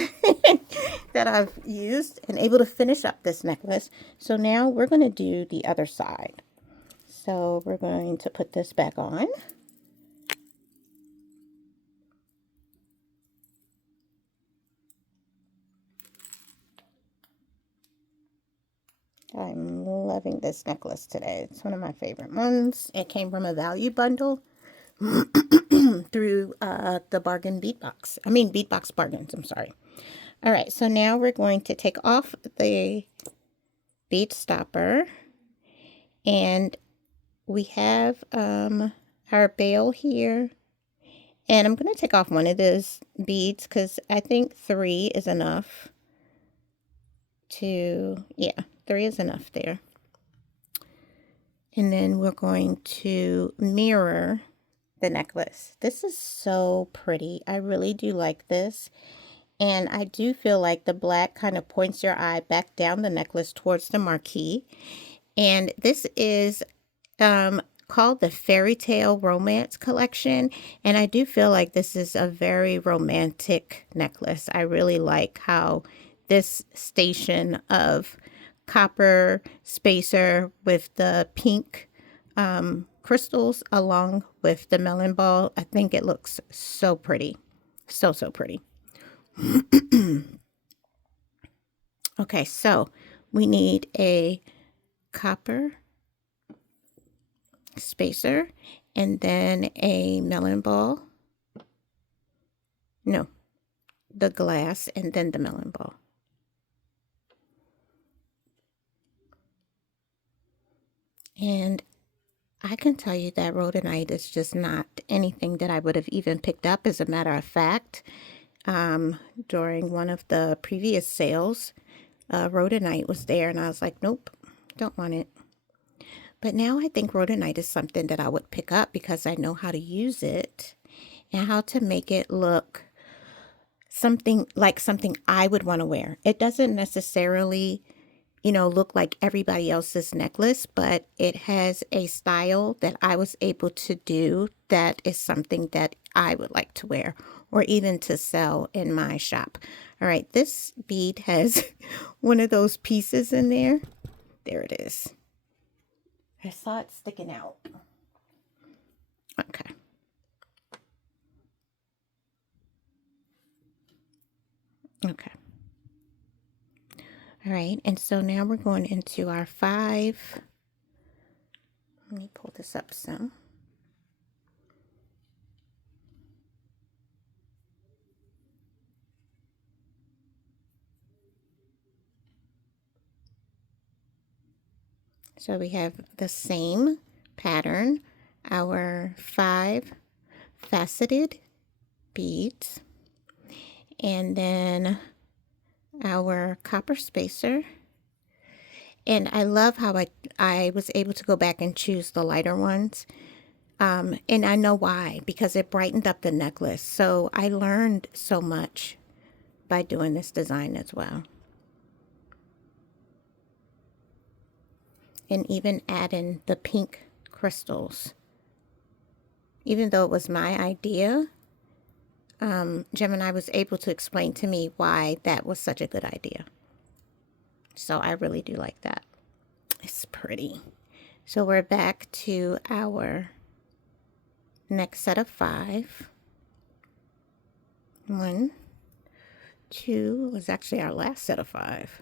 that I've used and able to finish up this necklace. So now we're going to do the other side. So we're going to put this back on. I'm loving this necklace today. It's one of my favorite ones. It came from a value bundle through the Bargain Bead Box. I mean, Bead Box Bargains, I'm sorry. All right, so now we're going to take off the bead stopper. And we have our bail here. And I'm going to take off one of those beads because I think 3 is enough to, yeah, 3 is enough there. And then we're going to mirror the necklace. This is so pretty. I really do like this. And I do feel like the black kind of points your eye back down the necklace towards the marquee. And this is called the Fairy Tale Romance Collection. And I do feel like this is a very romantic necklace. I really like how this station of copper spacer with the pink crystals along with the melon ball. I think it looks so pretty. So pretty. Okay, so we need a copper spacer and then a melon ball. No, the glass and then the melon ball. And I can tell you that rhodonite is just not anything that I would have even picked up. As a matter of fact, during one of the previous sales, rhodonite was there and I was like, nope, don't want it. But now I think rhodonite is something that I would pick up because I know how to use it and how to make it look something like something I would want to wear. It doesn't necessarily, you know, look like everybody else's necklace, but it has a style that I was able to do that is something that I would like to wear or even to sell in my shop. All right, this bead has one of those pieces in there. There it is. I saw it sticking out. Okay. Okay. All right, and so now we're going into our 5. Let me pull this up some. So we have the same pattern, our 5 faceted beads, and then our copper spacer. And I love how I was able to go back and choose the lighter ones. And I know why, because it brightened up the necklace. So I learned so much by doing this design as well. And even adding the pink crystals. Even though it was my idea, Gemini was able to explain to me why that was such a good idea. So I really do like that. It's pretty. So we're back to our next set of 5. 1, 2 was actually our last set of 5.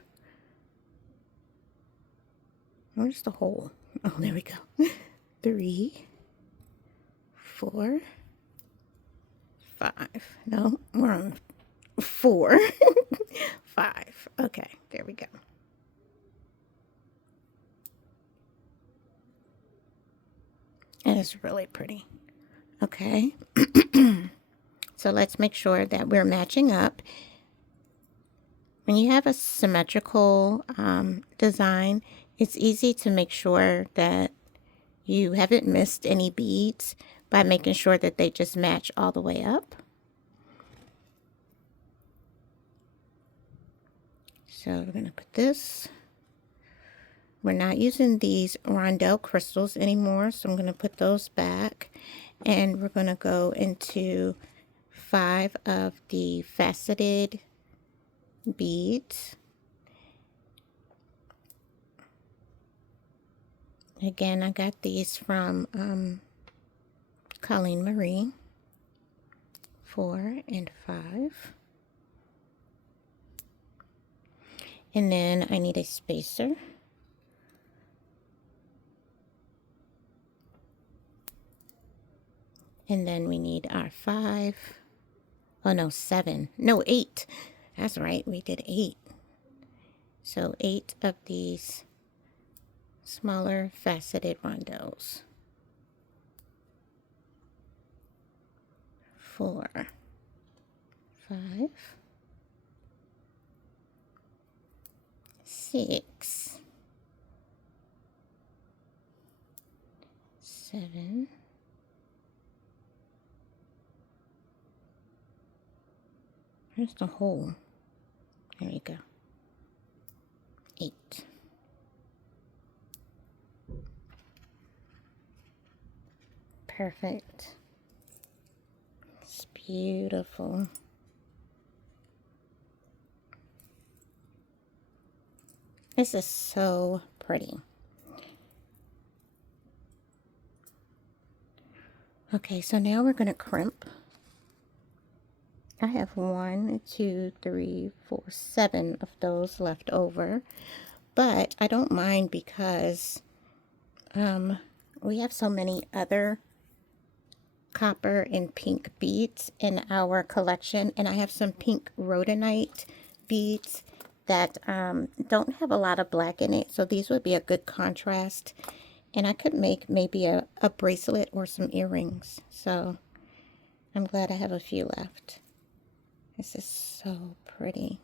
Where's the hole? Oh, there we go. 3, 4, 5. No, we're on 4. 5. Okay, there we go. And it's really pretty. Okay. So let's make sure that we're matching up. When you have a symmetrical design, it's easy to make sure that you haven't missed any beads by making sure that they just match all the way up. So we're going to put this We're not using these rondelle crystals anymore, so I'm going to put those back. And we're going to go into 5 of the faceted beads. Again, I got these from Colleen Marie. 4 and 5. And then I need a spacer. And then we need our 5. Oh no, 7. No, 8. That's right, we did 8. So 8 of these smaller faceted rondelles. 4, 5, 6, 7, where's the hole? There you go. 8. Perfect. It's beautiful. This is so pretty. Okay, so now we're going to crimp. I have 1, 2, 3, 4, 7 of those left over, but I don't mind because we have so many other copper and pink beads in our collection, and I have some pink rhodonite beads that don't have a lot of black in it, so these would be a good contrast, and I could make maybe a bracelet or some earrings, so I'm glad I have a few left. This is so pretty.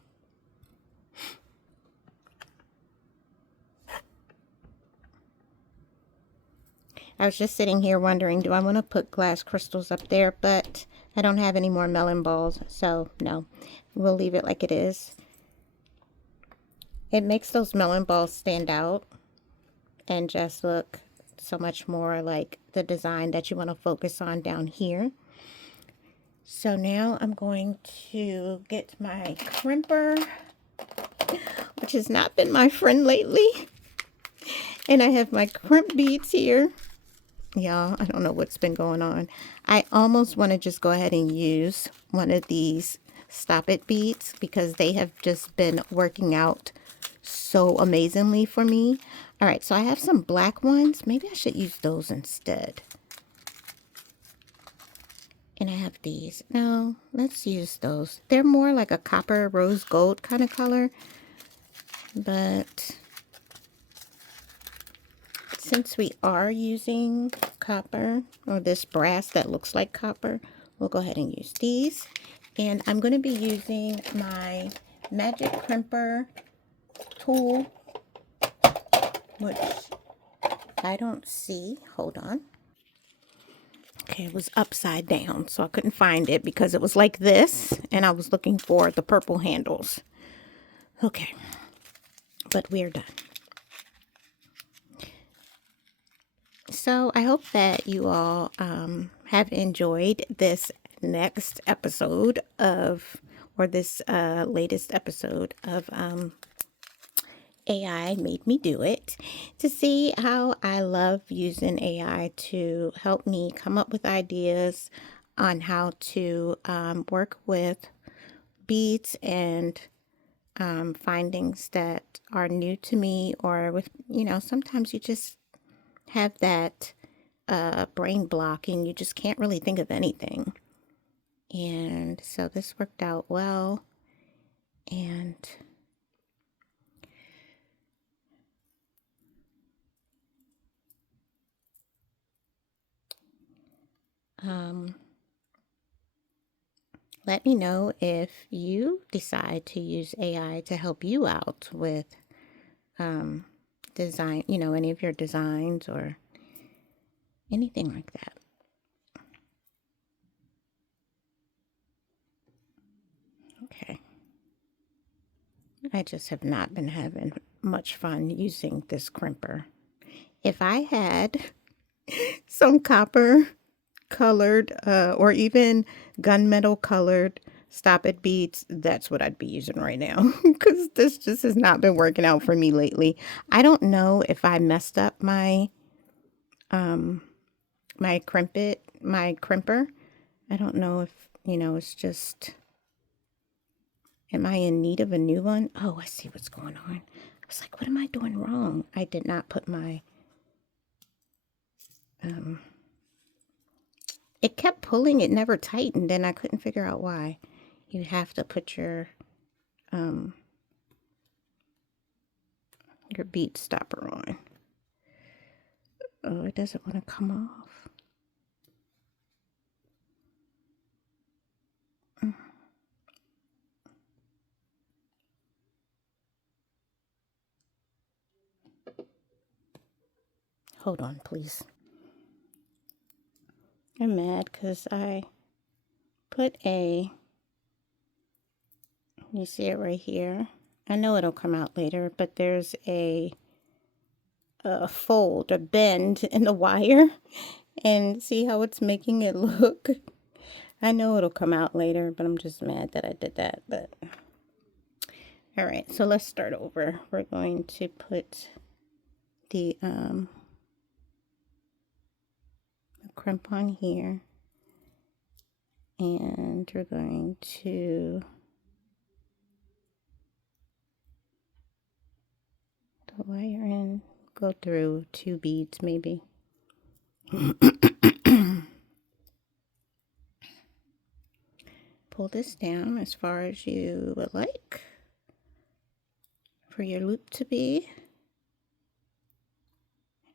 I was just sitting here wondering, do I want to put glass crystals up there? But I don't have any more melon balls, so no. We'll leave it like it is. It makes those melon balls stand out and just look so much more like the design that you want to focus on down here. So now I'm going to get my crimper, which has not been my friend lately. And I have my crimp beads here. Y'all, I don't know what's been going on. I almost want to just go ahead and use one of these Stop It beads because they have just been working out so amazingly for me. All right, so I have some black ones. Maybe I should use those instead. And I have these. No, let's use those. They're more like a copper rose gold kind of color. But since we are using copper, or this brass that looks like copper, we'll go ahead and use these. And I'm going to be using my magic crimper tool, which I don't see. Hold on. Okay, it was upside down, so I couldn't find it because it was like this, and I was looking for the purple handles. Okay, but we're done. So I hope that you all have enjoyed this next episode of, or this latest episode of AI Made Me Do It, to see how I love using AI to help me come up with ideas on how to work with beads and findings that are new to me, or with, you know, sometimes you just have that brain block and you just can't really think of anything. And so this worked out well. And let me know if you decide to use AI to help you out with design, you know, any of your designs or anything like that. Okay. I just have not been having much fun using this crimper. If I had some copper colored or even gunmetal colored stop it beads, that's what I'd be using right now, because this just has not been working out for me lately. I don't know if I messed up my my crimper. I don't know if, you know, it's just, am I in need of a new one? Oh, I see what's going on. I was like, what am I doing wrong? I did not put my it kept pulling, it never tightened, and I couldn't figure out why. You have to put your bead stopper on. Oh, it doesn't want to come off. Hold on, please. I'm mad because I put a, you see it right here. I know it'll come out later, but there's a fold, a bend in the wire, and see how it's making it look. I know it'll come out later, but I'm just mad that I did that. But all right, so let's start over. We're going to put the crimp on here, and we're going to the wire in, go through 2 beads maybe. Pull this down as far as you would like for your loop to be.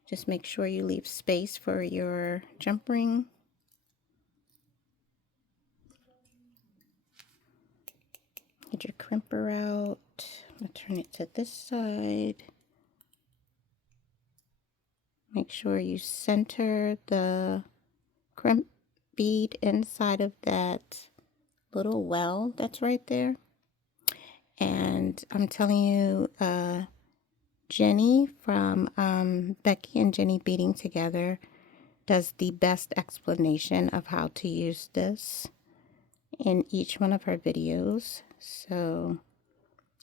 Just make sure you leave space for your jump ring. Get your crimper out. I'm going to turn it to this side. Make sure you center the crimp bead inside of that little well that's right there. And I'm telling you, Jenny from Becky and Jenny Beading Together does the best explanation of how to use this in each one of her videos. So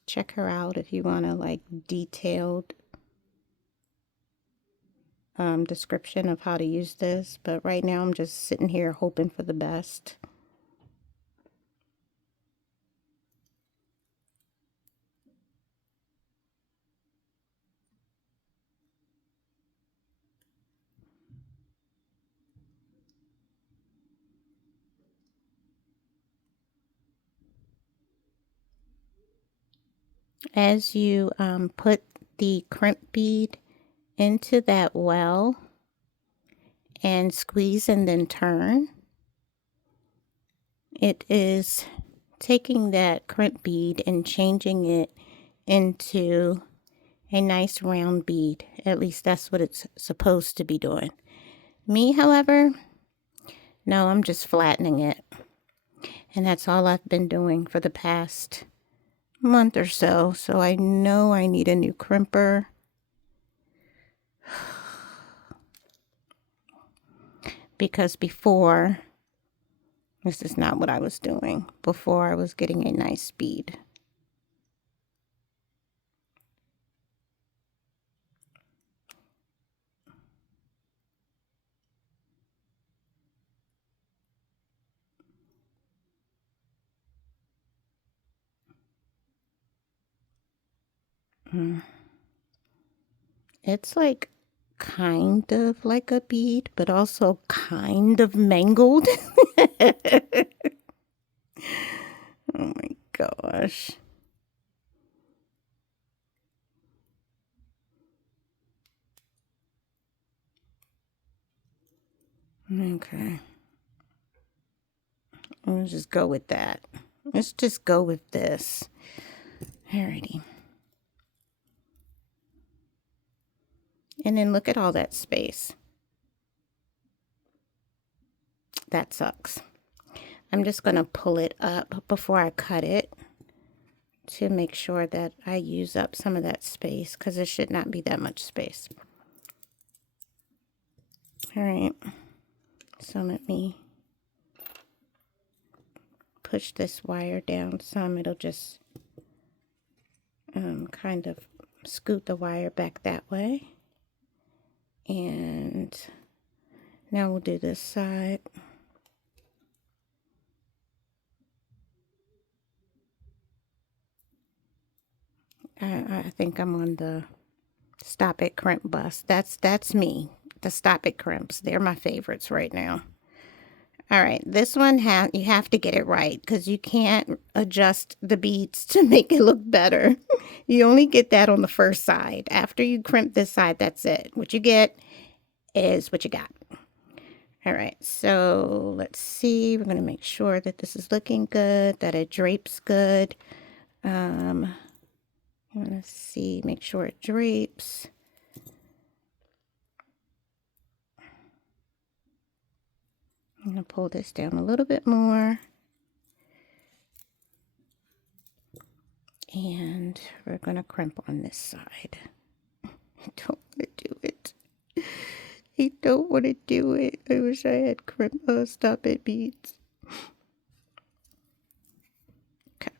check her out if you want to like detailed description of how to use this. But right now I'm just sitting here hoping for the best. As you put the crimp bead into that well and squeeze and then turn, it is taking that crimp bead and changing it into a nice round bead. At least that's what it's supposed to be doing. Me, however, no, I'm just flattening it. And that's all I've been doing for the past month or so. So I know I need a new crimper. Because before, this is not what I was doing. Before, I was getting a nice bead. It's like kind of like a bead, but also kind of mangled. Oh my gosh. Okay. Let's just go with that. Let's just go with this. Alrighty. And then look at all that space. That sucks. I'm just going to pull it up before I cut it. to make sure that I use up some of that space, because it should not be that much space. All right, so let me push this wire down some. It'll just kind of scoot the wire back that way. And now we'll do this side. I think I'm on the Stop It Crimp bus. That's me. The Stop It Crimps. They're my favorites right now. All right, this one you have to get it right, because you can't adjust the beads to make it look better. You only get that on the first side. After you crimp this side, that's it. What you get is what you got. All right, so let's see. We're going to make sure that this is looking good, that it drapes good. Let's see, make sure it drapes. I'm going to pull this down a little bit more. And we're going to crimp on this side. I don't want to do it. I don't want to do it. I wish I had Stop It beads. Okay.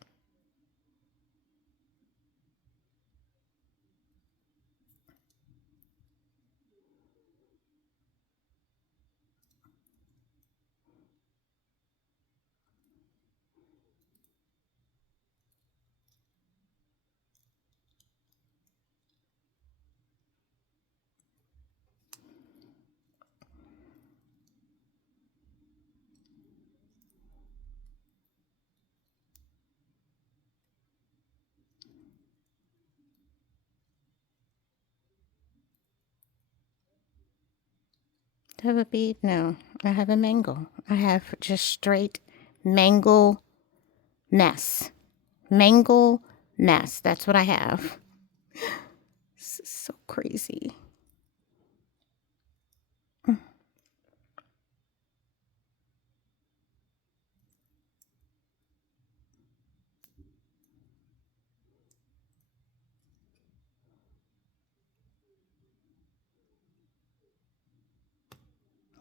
Do I have a bead? No, I have a mango. I have just straight mango mess. Mango mess. That's what I have. This is so crazy.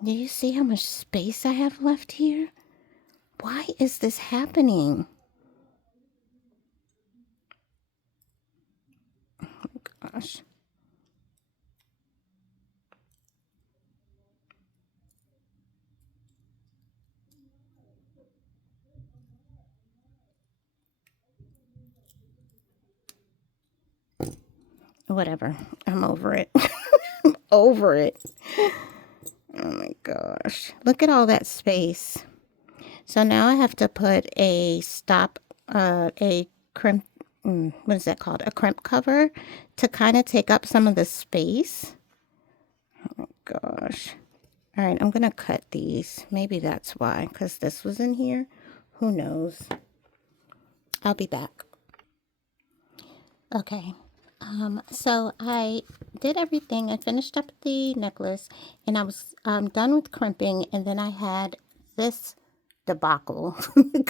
Do you see how much space I have left here? Why is this happening? Oh gosh. Whatever. I'm over it. I'm over it. Oh my gosh. Look at all that space. So now I have to put a crimp, what is that called? A crimp cover to kind of take up some of the space. Oh my gosh. All right, I'm going to cut these. Maybe that's why, because this was in here. Who knows? I'll be back. Okay. So I did everything. I finished up the necklace, and I was done with crimping, and then I had this debacle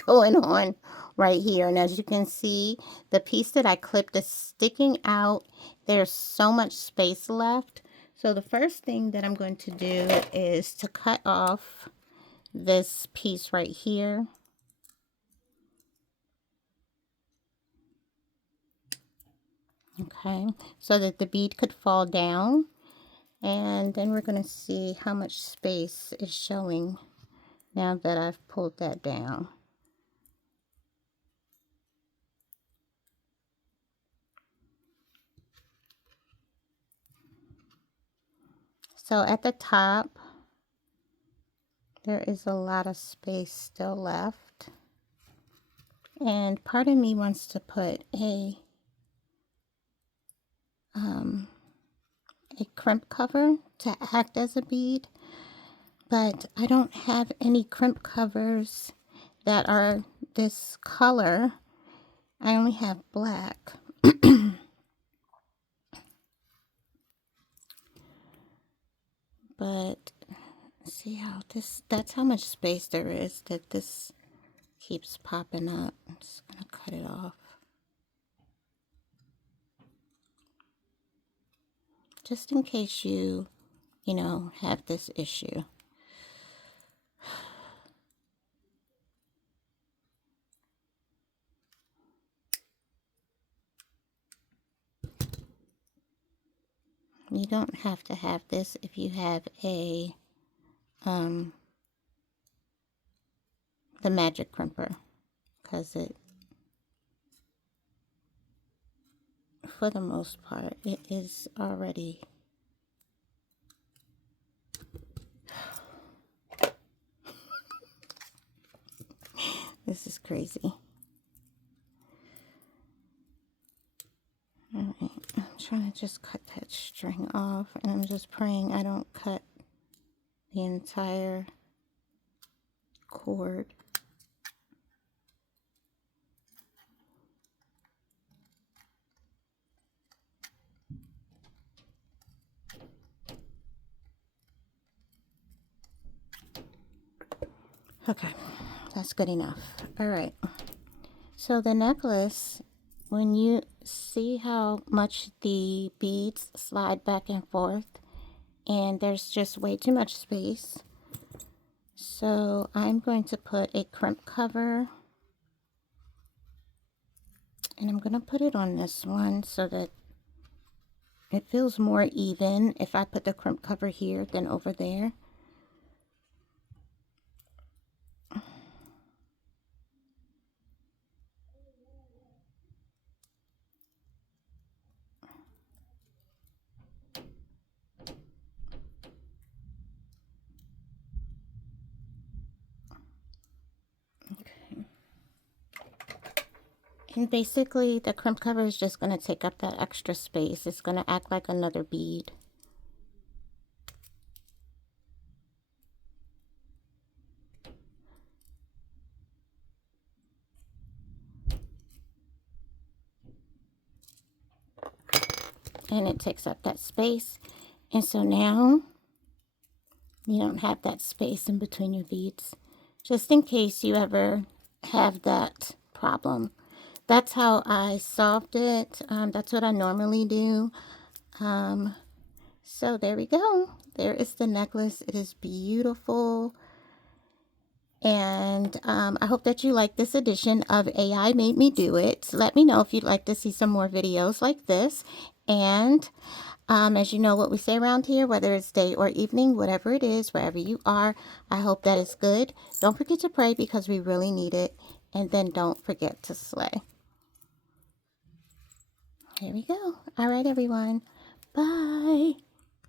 going on right here. And as you can see, the piece that I clipped is sticking out. There's so much space left. So the first thing that I'm going to do is to cut off this piece right here. Okay, so that the bead could fall down. And then we're going to see how much space is showing now that I've pulled that down. So at the top, there is a lot of space still left. And part of me wants to put a crimp cover to act as a bead, but I don't have any crimp covers that are this color. I only have black. But see how that's how much space there is that this keeps popping up. I'm just gonna cut it off. just in case you know, have this issue. You don't have to have this if you have a the magic crimper, because it, for the most part, it is already this is crazy. All right, I'm trying to just cut that string off, and I'm just praying I don't cut the entire cord. Okay, that's good enough. All right, so the necklace, when you see how much the beads slide back and forth, and there's just way too much space, so I'm going to put a crimp cover, and I'm going to put it on this one so that it feels more even if I put the crimp cover here than over there. And basically, the crimp cover is just going to take up that extra space. It's going to act like another bead. And it takes up that space. And so now, you don't have that space in between your beads. Just in case you ever have that problem. That's how I solved it. That's what I normally do. So there we go. There is the necklace. It is beautiful. And I hope that you like this edition of AI Made Me Do It. Let me know if you'd like to see some more videos like this. And as you know what we say around here, whether it's day or evening, whatever it is, wherever you are, I hope that it's good. Don't forget to pray because we really need it. And then don't forget to slay. Here we go. All right, everyone. Bye.